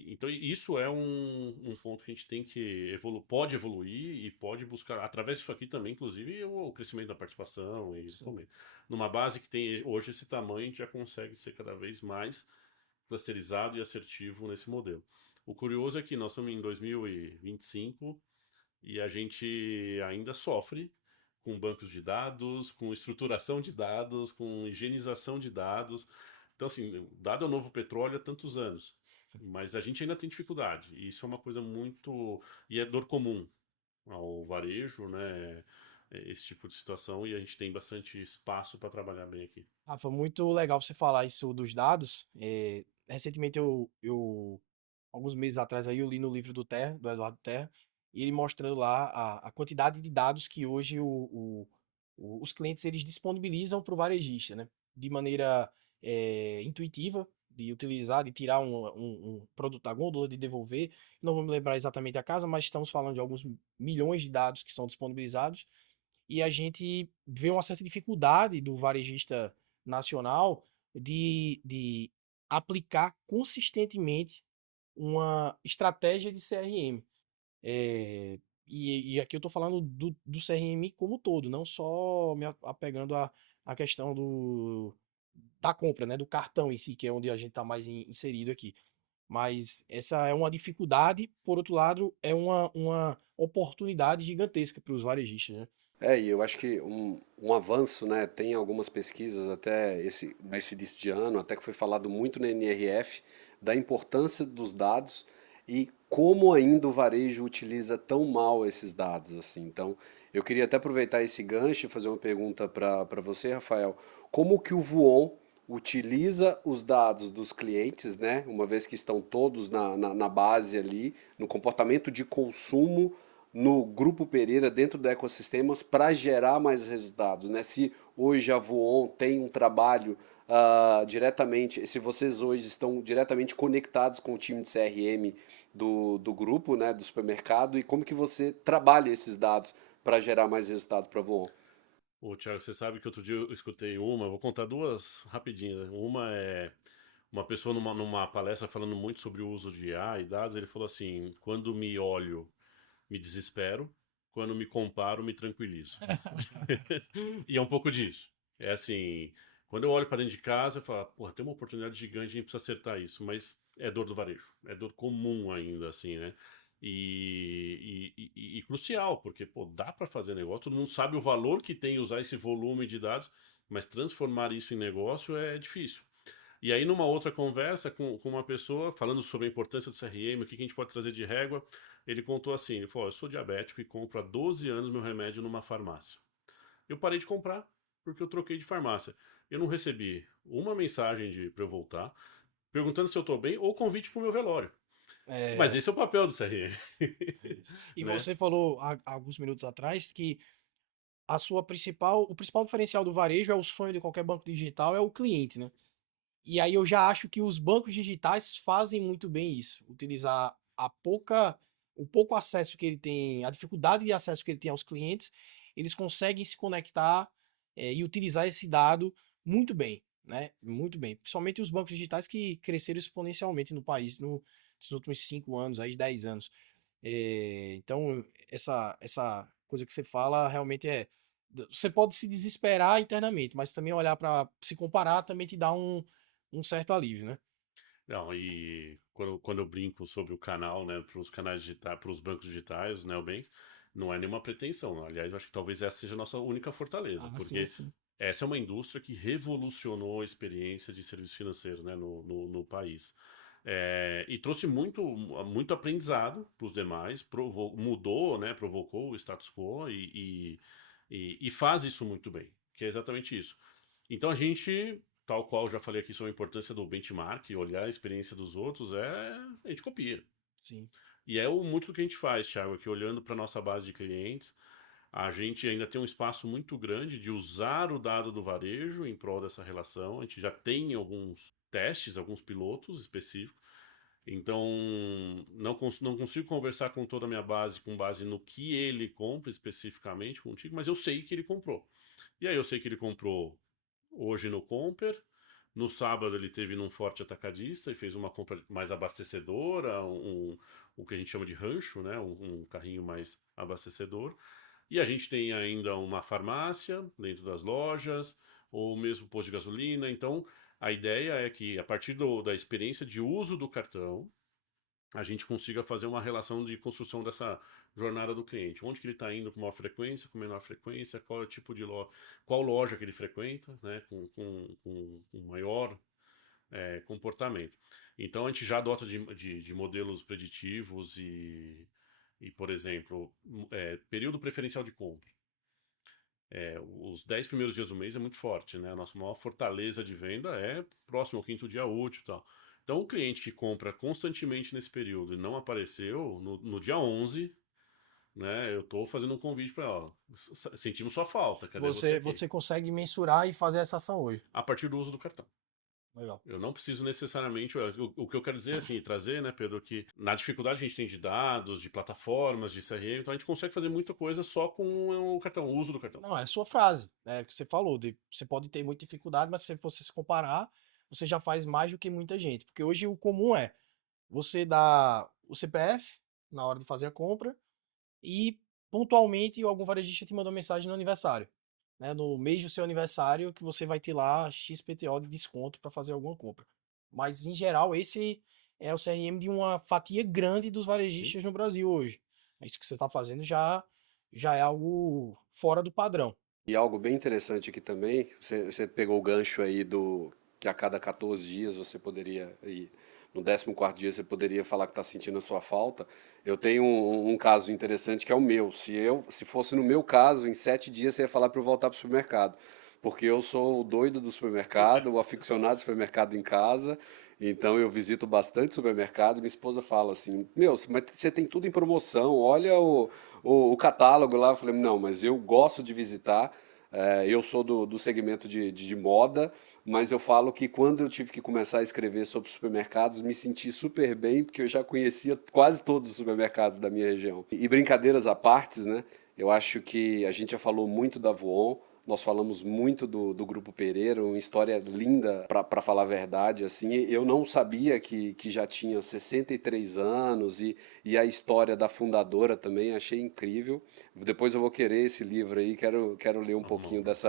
Então, isso é um ponto que a gente tem que pode evoluir e pode buscar, através disso aqui também, inclusive, o crescimento da participação e Sim. numa base que tem hoje esse tamanho, a gente já consegue ser cada vez mais clusterizado e assertivo nesse modelo. O curioso é que nós estamos em 2025 e a gente ainda sofre com bancos de dados, com estruturação de dados, com higienização de dados. Então, assim, dado é o novo petróleo há tantos anos, mas a gente ainda tem dificuldade. E isso é uma coisa muito. E é dor comum ao varejo, né? Esse tipo de situação, e a gente tem bastante espaço para trabalhar bem aqui. Rafa, muito legal você falar isso dos dados. Recentemente alguns meses atrás aí eu li no livro do Terra, do Eduardo Terra, e ele mostrando lá a quantidade de dados que hoje os clientes eles disponibilizam para o varejista, né? De maneira intuitiva, de utilizar, de tirar um produto da gôndola, de devolver. Não vou me lembrar exatamente a casa, mas estamos falando de alguns milhões de dados que são disponibilizados. E a gente vê uma certa dificuldade do varejista nacional de aplicar consistentemente uma estratégia de CRM. E aqui eu estou falando do CRM como um todo, não só me apegando à questão da compra, né, do cartão em si, que é onde a gente está mais inserido aqui. Mas essa é uma dificuldade, por outro lado, é uma oportunidade gigantesca para os varejistas, né? E eu acho que um avanço, né? Tem algumas pesquisas até nesse início de ano, até que foi falado muito na NRF, da importância dos dados e como ainda o varejo utiliza tão mal esses dados, assim. Então, eu queria até aproveitar esse gancho e fazer uma pergunta para você, Rafael. Como que o Voon utiliza os dados dos clientes, né? Uma vez que estão todos na base ali, no comportamento de consumo no Grupo Pereira, dentro do ecossistemas, para gerar mais resultados, né? Se hoje a Voon tem um trabalho diretamente, se vocês hoje estão diretamente conectados com o time de CRM do grupo, né, do supermercado, e como que você trabalha esses dados para gerar mais resultado para a Voon? Ô, Thiago, você sabe que outro dia eu escutei vou contar duas rapidinhas. Uma é uma pessoa numa palestra falando muito sobre o uso de IA e dados, ele falou assim: quando me olho, me desespero, quando me comparo, me tranquilizo. E é um pouco disso. É assim, quando eu olho para dentro de casa, eu falo, porra, tem uma oportunidade gigante, a gente precisa acertar isso, mas é dor do varejo, é dor comum ainda, assim, né? E crucial, porque, pô, dá para fazer negócio, todo mundo sabe o valor que tem usar esse volume de dados, mas transformar isso em negócio é difícil. E aí, numa outra conversa com uma pessoa, falando sobre a importância do CRM, o que a gente pode trazer de régua, ele contou assim: ele falou, eu sou diabético e compro há 12 anos meu remédio numa farmácia. Eu parei de comprar porque eu troquei de farmácia. Eu não recebi uma mensagem para eu voltar, perguntando se eu estou bem ou convite para o meu velório. Mas É, esse é o papel do CRM, isso. E né? você falou há alguns minutos atrás que o principal diferencial do varejo é o sonho de qualquer banco digital, é o cliente, né? E aí eu já acho que os bancos digitais fazem muito bem isso, utilizar o pouco acesso que ele tem, a dificuldade de acesso que ele tem aos clientes, eles conseguem se conectar e utilizar esse dado muito bem, né? Muito bem. Principalmente os bancos digitais que cresceram exponencialmente no país nos últimos 5 anos, aí 10 anos. Então, essa coisa que você fala realmente é. Você pode se desesperar internamente, mas também olhar para se comparar também te dá um certo alívio, né? Não, e quando eu brinco sobre o canal, né, para os canais digitais, para os bancos digitais, os neobanks, não é nenhuma pretensão. Não. Aliás, eu acho que talvez essa seja a nossa única fortaleza, Ah, sim, porque sim. essa é uma indústria que revolucionou a experiência de serviço financeiro, né, no país. E trouxe muito aprendizado para os demais, mudou, né, provocou o status quo e faz isso muito bem, que é exatamente isso. Então a gente, tal qual já falei aqui sobre a importância do benchmark, olhar a experiência dos outros, a gente copia. Sim. E muito do que a gente faz, Thiago, aqui olhando para a nossa base de clientes, a gente ainda tem um espaço muito grande de usar o dado do varejo em prol dessa relação. A gente já tem alguns testes, alguns pilotos específicos. Então, não consigo conversar com toda a minha base com base no que ele compra especificamente contigo, mas eu sei que ele comprou. E aí eu sei que ele comprou hoje no Comper. No sábado ele teve num forte atacadista e fez uma compra mais abastecedora, o que a gente chama de rancho, né? Um carrinho mais abastecedor. E a gente tem ainda uma farmácia dentro das lojas, ou mesmo posto de gasolina. Então, a ideia é que, a partir da experiência de uso do cartão, a gente consiga fazer uma relação de construção dessa jornada do cliente. Onde que ele está indo com maior frequência, com menor frequência, qual é o tipo de loja, qual loja que ele frequenta, né, com maior comportamento. Então a gente já adota de modelos preditivos por exemplo, período preferencial de compra. Os 10 primeiros dias do mês é muito forte, né? A nossa maior fortaleza de venda é próximo ao quinto dia útil e tal. Então, o cliente que compra constantemente nesse período e não apareceu, no dia 11, né? Eu tô fazendo um convite para ela. Sentimos sua falta, cadê você aqui? Você consegue mensurar e fazer essa ação hoje. A partir do uso do cartão. Legal. Eu não preciso necessariamente. O que eu quero dizer é assim, trazer, né, Pedro, que na dificuldade que a gente tem de dados, de plataformas, de CRM, então a gente consegue fazer muita coisa só com o cartão, o uso do cartão. Não, é a sua frase, né? Que você falou, você pode ter muita dificuldade, mas se você se comparar, você já faz mais do que muita gente. Porque hoje o comum é você dar o CPF na hora de fazer a compra e pontualmente algum varejista te manda uma mensagem no aniversário. Né? No mês do seu aniversário que você vai ter lá XPTO de desconto para fazer alguma compra. Mas em geral esse é o CRM de uma fatia grande dos Sim. varejistas no Brasil hoje. Isso que você está fazendo já é algo fora do padrão. E algo bem interessante aqui também, você pegou o gancho aí do que a cada 14 dias você poderia, e no 14º dia você poderia falar que está sentindo a sua falta. Eu tenho um caso interessante que é o meu. Se fosse no meu caso, em 7 dias você ia falar para eu voltar para o supermercado. Porque eu sou o doido do supermercado, o aficionado do supermercado em casa, então eu visito bastante supermercados. Minha esposa fala assim: Meu, mas você tem tudo em promoção, olha o catálogo lá. Eu falei: Não, mas eu gosto de visitar. Eu sou do segmento de moda, mas eu falo que quando eu tive que começar a escrever sobre supermercados, me senti super bem, porque eu já conhecia quase todos os supermercados da minha região. E brincadeiras à partes, né? Eu acho que a gente já falou muito da Voon, nós falamos muito do Grupo Pereira, uma história linda, para falar a verdade. Assim, eu não sabia que já tinha 63 anos e a história da fundadora também, achei incrível. Depois eu vou querer esse livro aí, quero ler um pouquinho Vamos.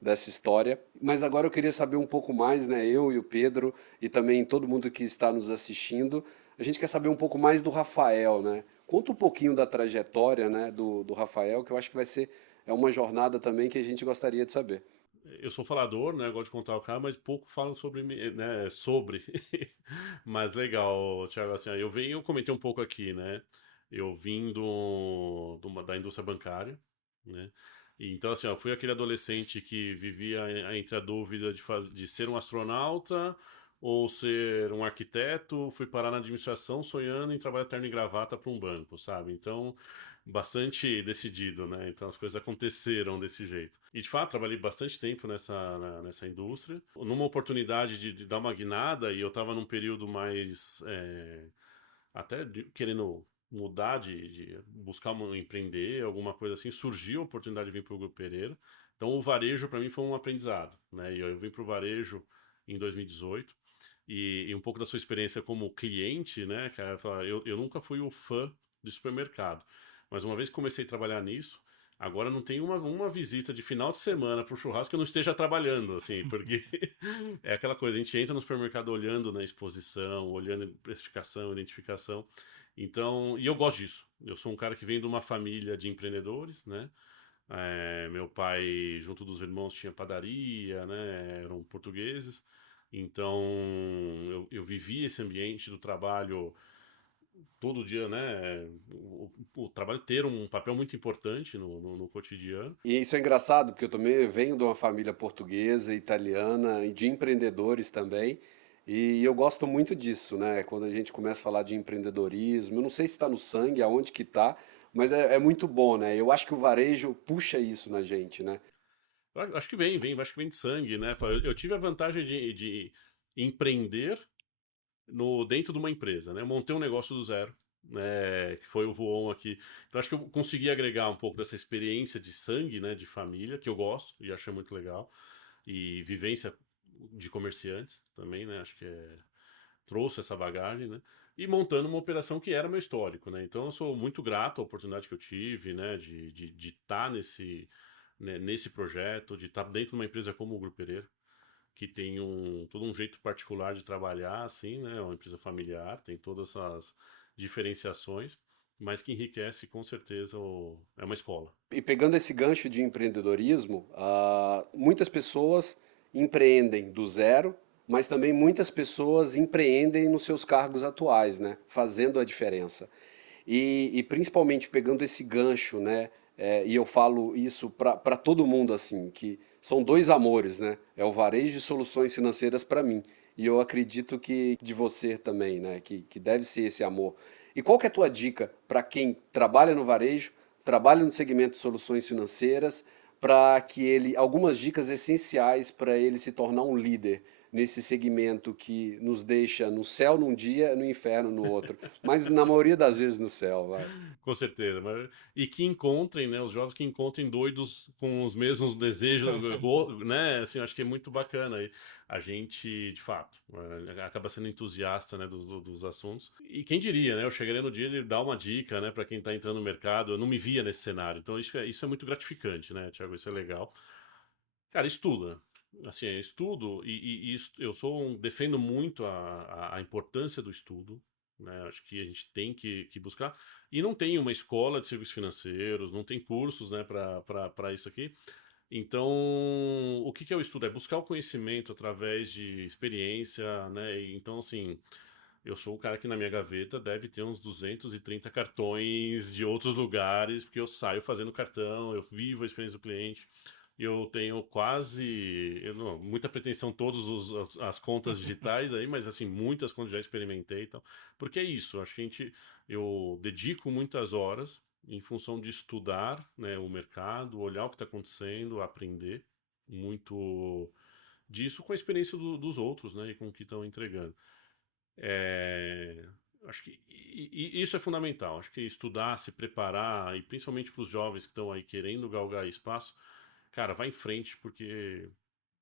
dessa história. Mas agora eu queria saber um pouco mais, né? Eu e o Pedro e também todo mundo que está nos assistindo, a gente quer saber um pouco mais do Rafael, né? Conta um pouquinho da trajetória, né, do Rafael, que eu acho que vai ser uma jornada também que a gente gostaria de saber. Eu sou falador, né? Eu gosto de contar o cara, mas pouco falo sobre mim, né? Sobre. Mas legal, Thiago, assim, eu comentei um pouco aqui, né? Eu vim da indústria bancária, né? Então, assim, eu fui aquele adolescente que vivia entre a dúvida de ser um astronauta ou ser um arquiteto, fui parar na administração sonhando em trabalhar terno e gravata para um banco, sabe? Então, bastante decidido, né? Então as coisas aconteceram desse jeito. E de fato, trabalhei bastante tempo nessa indústria. Numa oportunidade de dar uma guinada, e eu estava num período mais. Querendo mudar, de buscar empreender, alguma coisa assim, surgiu a oportunidade de vir para o Grupo Pereira. Então o varejo para mim foi um aprendizado, né? E eu vim para o varejo em 2018. E um pouco da sua experiência como cliente, né, cara? Eu nunca fui o fã de supermercado. Mas uma vez que comecei a trabalhar nisso, agora não tem uma visita de final de semana para o churrasco que eu não esteja trabalhando, assim, porque é aquela coisa, a gente entra no supermercado olhando na exposição, olhando precificação, identificação. Então, e eu gosto disso. Eu sou um cara que vem de uma família de empreendedores, né? Meu pai, junto dos irmãos, tinha padaria, né? Eram portugueses. Então, eu vivi esse ambiente do trabalho todo dia, né? O trabalho ter um papel muito importante no cotidiano. E isso é engraçado, porque eu também venho de uma família portuguesa, italiana e de empreendedores também. E eu gosto muito disso, né? Quando a gente começa a falar de empreendedorismo, eu não sei se está no sangue, aonde que está, mas é muito bom, né? Eu acho que o varejo puxa isso na gente, né? Acho que acho que vem de sangue, né? Eu tive a vantagem de empreender dentro de uma empresa, né? Eu montei um negócio do zero, né? Que foi o Voon aqui. Então acho que eu consegui agregar um pouco dessa experiência de sangue, né? De família, que eu gosto e achei muito legal. E vivência de comerciantes também, né? Acho que trouxe essa bagagem, né? E montando uma operação que era meu histórico, né? Então eu sou muito grato à oportunidade que eu tive, né? De estar nesse projeto, de estar dentro de uma empresa como o Grupo Pereira, que tem todo um jeito particular de trabalhar, assim, né? É uma empresa familiar, tem todas essas diferenciações, mas que enriquece com certeza é uma escola. E pegando esse gancho de empreendedorismo, muitas pessoas empreendem do zero, mas também muitas pessoas empreendem nos seus cargos atuais, né? Fazendo a diferença. E principalmente pegando esse gancho, né? E eu falo isso para todo mundo assim, que são dois amores, né? É o varejo e soluções financeiras para mim. E eu acredito que de você também, né? Que deve ser esse amor. E qual que é a tua dica para quem trabalha no varejo, trabalha no segmento de soluções financeiras, para que ele, algumas dicas essenciais para ele se tornar um líder nesse segmento que nos deixa no céu num dia, no inferno no outro, mas na maioria das vezes no céu, vai. Com certeza. E que encontrem, né? Os jovens que encontrem doidos com os mesmos desejos, né? Assim, eu acho que é muito bacana. E a gente, de fato, acaba sendo entusiasta, né, dos assuntos. E quem diria, né? Eu chegaria no dia de dar uma dica, né, para quem está entrando no mercado. Eu não me via nesse cenário. Então isso é muito gratificante, né, Thiago? Isso é legal. Cara, estuda. Assim, estudo eu defendo muito a importância do estudo, né? Acho que a gente tem que buscar. E não tem uma escola de serviços financeiros, não tem cursos, né, para isso aqui. Então, o que é o estudo? É buscar o conhecimento através de experiência, né? Então, assim, eu sou o cara que na minha gaveta deve ter uns 230 cartões de outros lugares, porque eu saio fazendo cartão, eu vivo a experiência do cliente. Eu tenho muita pretensão todas as contas digitais aí, mas assim, muitas contas já experimentei e tal. Porque é isso, acho que eu dedico muitas horas em função de estudar, né, o mercado, olhar o que está acontecendo, aprender muito disso com a experiência dos outros, né, e com o que estão entregando. É, acho que isso é fundamental. Acho que estudar, se preparar, e principalmente para os jovens que estão aí querendo galgar espaço, cara, vai em frente, porque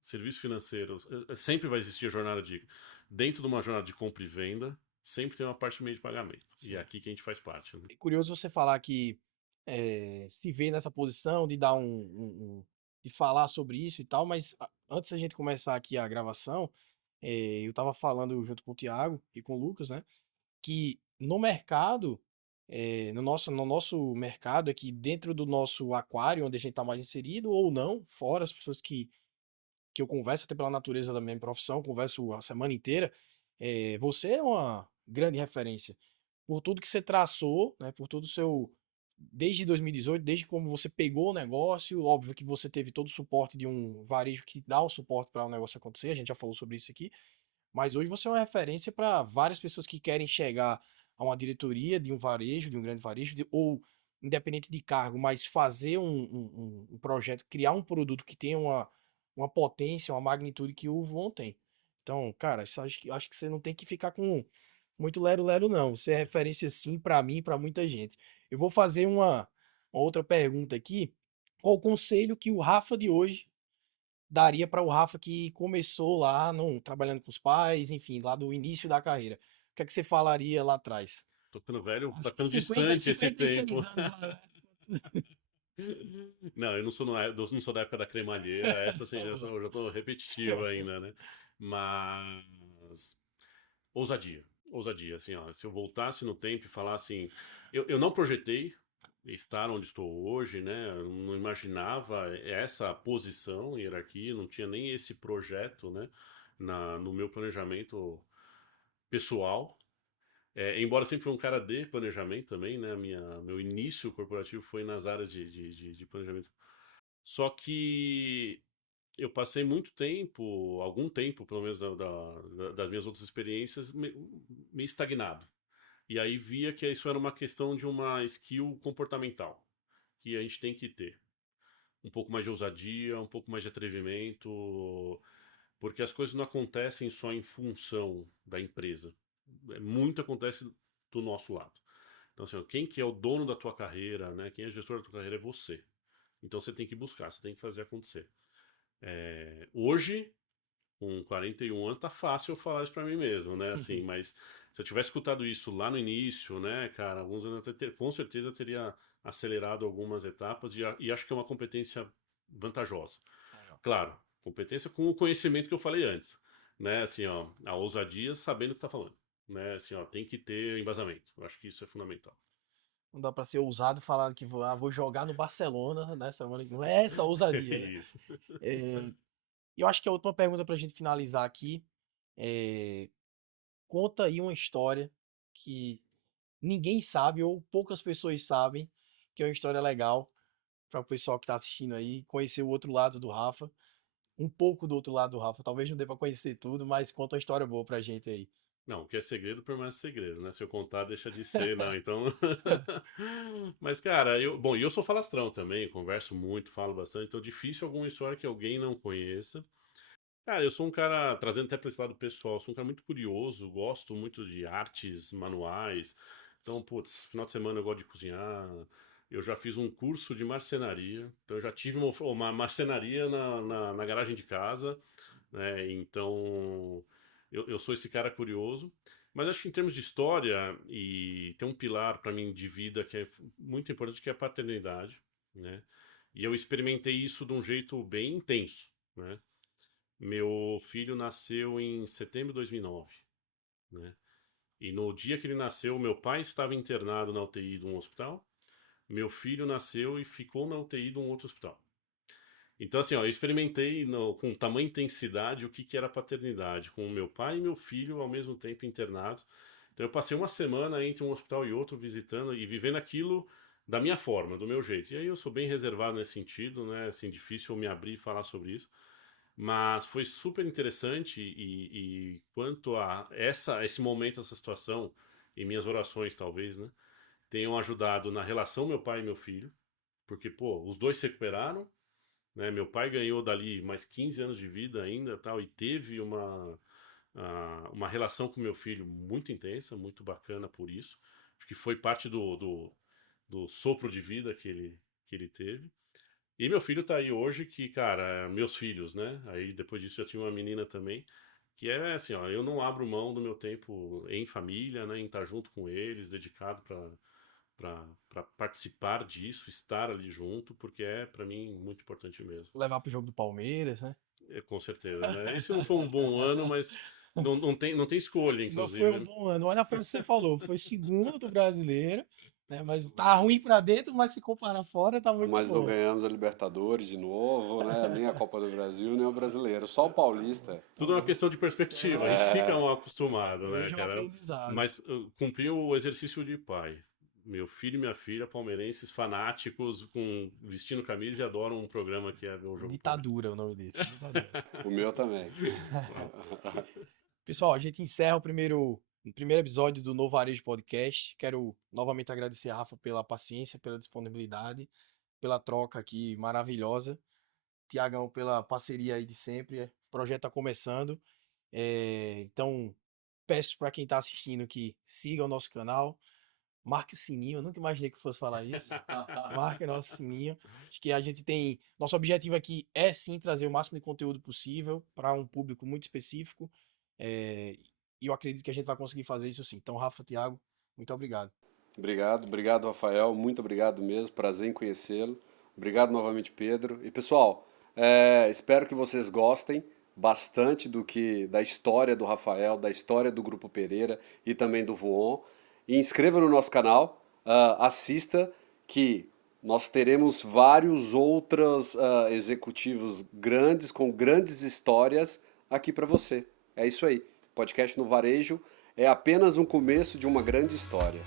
serviços financeiros sempre vai existir a jornada de. Dentro de uma jornada de compra e venda, sempre tem uma parte de meio de pagamento. E é Sim. aqui que a gente faz parte, né? É curioso você falar que se vê nessa posição de dar de falar sobre isso e tal, mas antes da gente começar aqui a gravação, eu tava falando junto com o Thiago e com o Lucas, né, que no mercado, no nosso mercado aqui dentro do nosso aquário, onde a gente tá mais inserido ou não, fora as pessoas que eu converso até pela natureza da minha profissão, converso a semana inteira, você é uma grande referência por tudo que você traçou, né, por todo o seu desde 2018, desde como você pegou o negócio, óbvio que você teve todo o suporte de um varejo que dá o suporte para o negócio acontecer, a gente já falou sobre isso aqui, mas hoje você é uma referência para várias pessoas que querem chegar a uma diretoria de um varejo, de um grande varejo, ou independente de cargo, mas fazer um projeto, criar um produto que tenha uma potência, uma magnitude que o Voon tem. Então, cara, acho que você não tem que ficar com muito lero-lero, não. Você é referência sim para mim e para muita gente. Eu vou fazer uma outra pergunta aqui. Qual o conselho que o Rafa de hoje daria para o Rafa que começou lá trabalhando com os pais, enfim, lá do início da carreira? O que é que você falaria lá atrás? Tô ficando velho, tá ficando 50, distante esse 56 tempo. anos lá. Não, eu não sou da época da cremalheira, essa assim, eu já tô repetitivo ainda, né? Mas ousadia, ousadia, assim, ó, se eu voltasse no tempo e falasse assim, eu não projetei estar onde estou hoje, né? Eu não imaginava essa posição, hierarquia, não tinha nem esse projeto, né? no meu planejamento pessoal. Embora sempre foi um cara de planejamento também, né? Meu início corporativo foi nas áreas de planejamento. Só que eu passei muito tempo, algum tempo, pelo menos das minhas outras experiências, meio estagnado. E aí via que isso era uma questão de uma skill comportamental que a gente tem que ter. Um pouco mais de ousadia, um pouco mais de atrevimento, porque as coisas não acontecem só em função da empresa. Muito acontece do nosso lado. Então, assim, quem que é o dono da tua carreira, né? Quem é o gestor da tua carreira é você. Então você tem que buscar, você tem que fazer acontecer. Hoje, com 41 anos, tá fácil eu falar isso pra mim mesmo, né? Assim, mas se eu tivesse escutado isso lá no início, né, cara, alguns anos com certeza eu teria acelerado algumas etapas e acho que é uma competência vantajosa. Claro, competência com o conhecimento que eu falei antes, né? Assim, ó, a ousadia sabendo o que tá falando, né? Assim, ó, tem que ter embasamento. Eu acho que isso é fundamental. Não dá pra ser ousado falar que vou jogar no Barcelona nessa semana. Não é essa ousadia, né? Isso. É, eu acho que a última pergunta pra gente finalizar aqui é: conta aí uma história que ninguém sabe ou poucas pessoas sabem, que é uma história legal para o pessoal que tá assistindo aí, conhecer o outro lado do Rafa, um pouco do outro lado do Rafa. Talvez não dê pra conhecer tudo, mas conta uma história boa pra gente aí. Não, o que é segredo permanece segredo, né? Se eu contar, deixa de ser, não. Então. Mas, cara, bom, e eu sou falastrão também, converso muito, falo bastante, então difícil alguma história que alguém não conheça. Cara, eu sou um cara, trazendo até para esse lado pessoal, sou um cara muito curioso, gosto muito de artes manuais. Então, putz, final de semana eu gosto de cozinhar. Eu já fiz um curso de marcenaria, então eu já tive uma marcenaria na garagem de casa, né? Então, eu sou esse cara curioso. Mas acho que em termos de história, e tem um pilar para mim de vida que é muito importante, que é a paternidade, né? E eu experimentei isso de um jeito bem intenso, né? Meu filho nasceu em setembro de 2009, né? E no dia que ele nasceu, meu pai estava internado na UTI de um hospital, meu filho nasceu e ficou na UTI de um outro hospital. Então, assim, ó, eu experimentei com tamanha intensidade o que era paternidade, com meu pai e meu filho ao mesmo tempo internados. Então, eu passei uma semana entre um hospital e outro visitando e vivendo aquilo da minha forma, do meu jeito. E aí eu sou bem reservado nesse sentido, né? Assim, difícil eu me abrir e falar sobre isso. Mas foi super interessante e quanto a esse momento, essa situação, e minhas orações talvez, né, tenham ajudado na relação meu pai e meu filho, porque, pô, os dois se recuperaram, né, meu pai ganhou dali mais 15 anos de vida ainda, tal, e teve uma relação com meu filho muito intensa, muito bacana por isso, acho que foi parte do sopro de vida que ele teve. E meu filho tá aí hoje que, cara, meus filhos, né? Aí depois disso eu tinha uma menina também, que é assim, ó, eu não abro mão do meu tempo em família, né? Em estar junto com eles, dedicado para participar disso, estar ali junto, porque é para mim muito importante mesmo. Levar pro jogo do Palmeiras, né? Com certeza, né? Esse não foi um bom ano, mas não tem escolha, Não foi um inclusive. bom ano. Olha a frase que você falou. Foi segundo do brasileiro, né? Mas tá ruim pra dentro, mas se comparar fora, tá muito Mas não bom. ganhamos a Libertadores de novo, né? Nem a Copa do Brasil, nem o Brasileiro. Só o Paulista. Tudo é uma questão de perspectiva. A gente fica mal acostumado, né, Hoje é um cara? aprendizado. Mas cumpriu o exercício de pai. Meu filho e minha filha, palmeirenses, fanáticos, vestindo camisa e adoram um programa que é o Jogo do Palmeiras. Ditadura é o nome desse. Ditadura. O meu também. Pessoal, a gente encerra o primeiro episódio do Novo Varejo Podcast. Quero novamente agradecer a Rafa pela paciência, pela disponibilidade, pela troca aqui maravilhosa. Tiagão, pela parceria aí de sempre. O projeto está começando. Então, peço para quem está assistindo que siga o nosso canal, marque o sininho. Eu nunca imaginei que eu fosse falar isso. Marque o nosso sininho. Acho que a gente tem. Nosso objetivo aqui é sim trazer o máximo de conteúdo possível para um público muito específico. E eu acredito que a gente vai conseguir fazer isso sim. Então, Rafa, Thiago, muito obrigado. Obrigado, obrigado, Rafael. Muito obrigado mesmo. Prazer em conhecê-lo. Obrigado novamente, Pedro. E pessoal, espero que vocês gostem bastante da história do Rafael, da história do Grupo Pereira e também do Voon. E inscreva no nosso canal, assista que nós teremos vários outros executivos grandes com grandes histórias aqui para você. É isso aí. Podcast no Varejo é apenas um começo de uma grande história.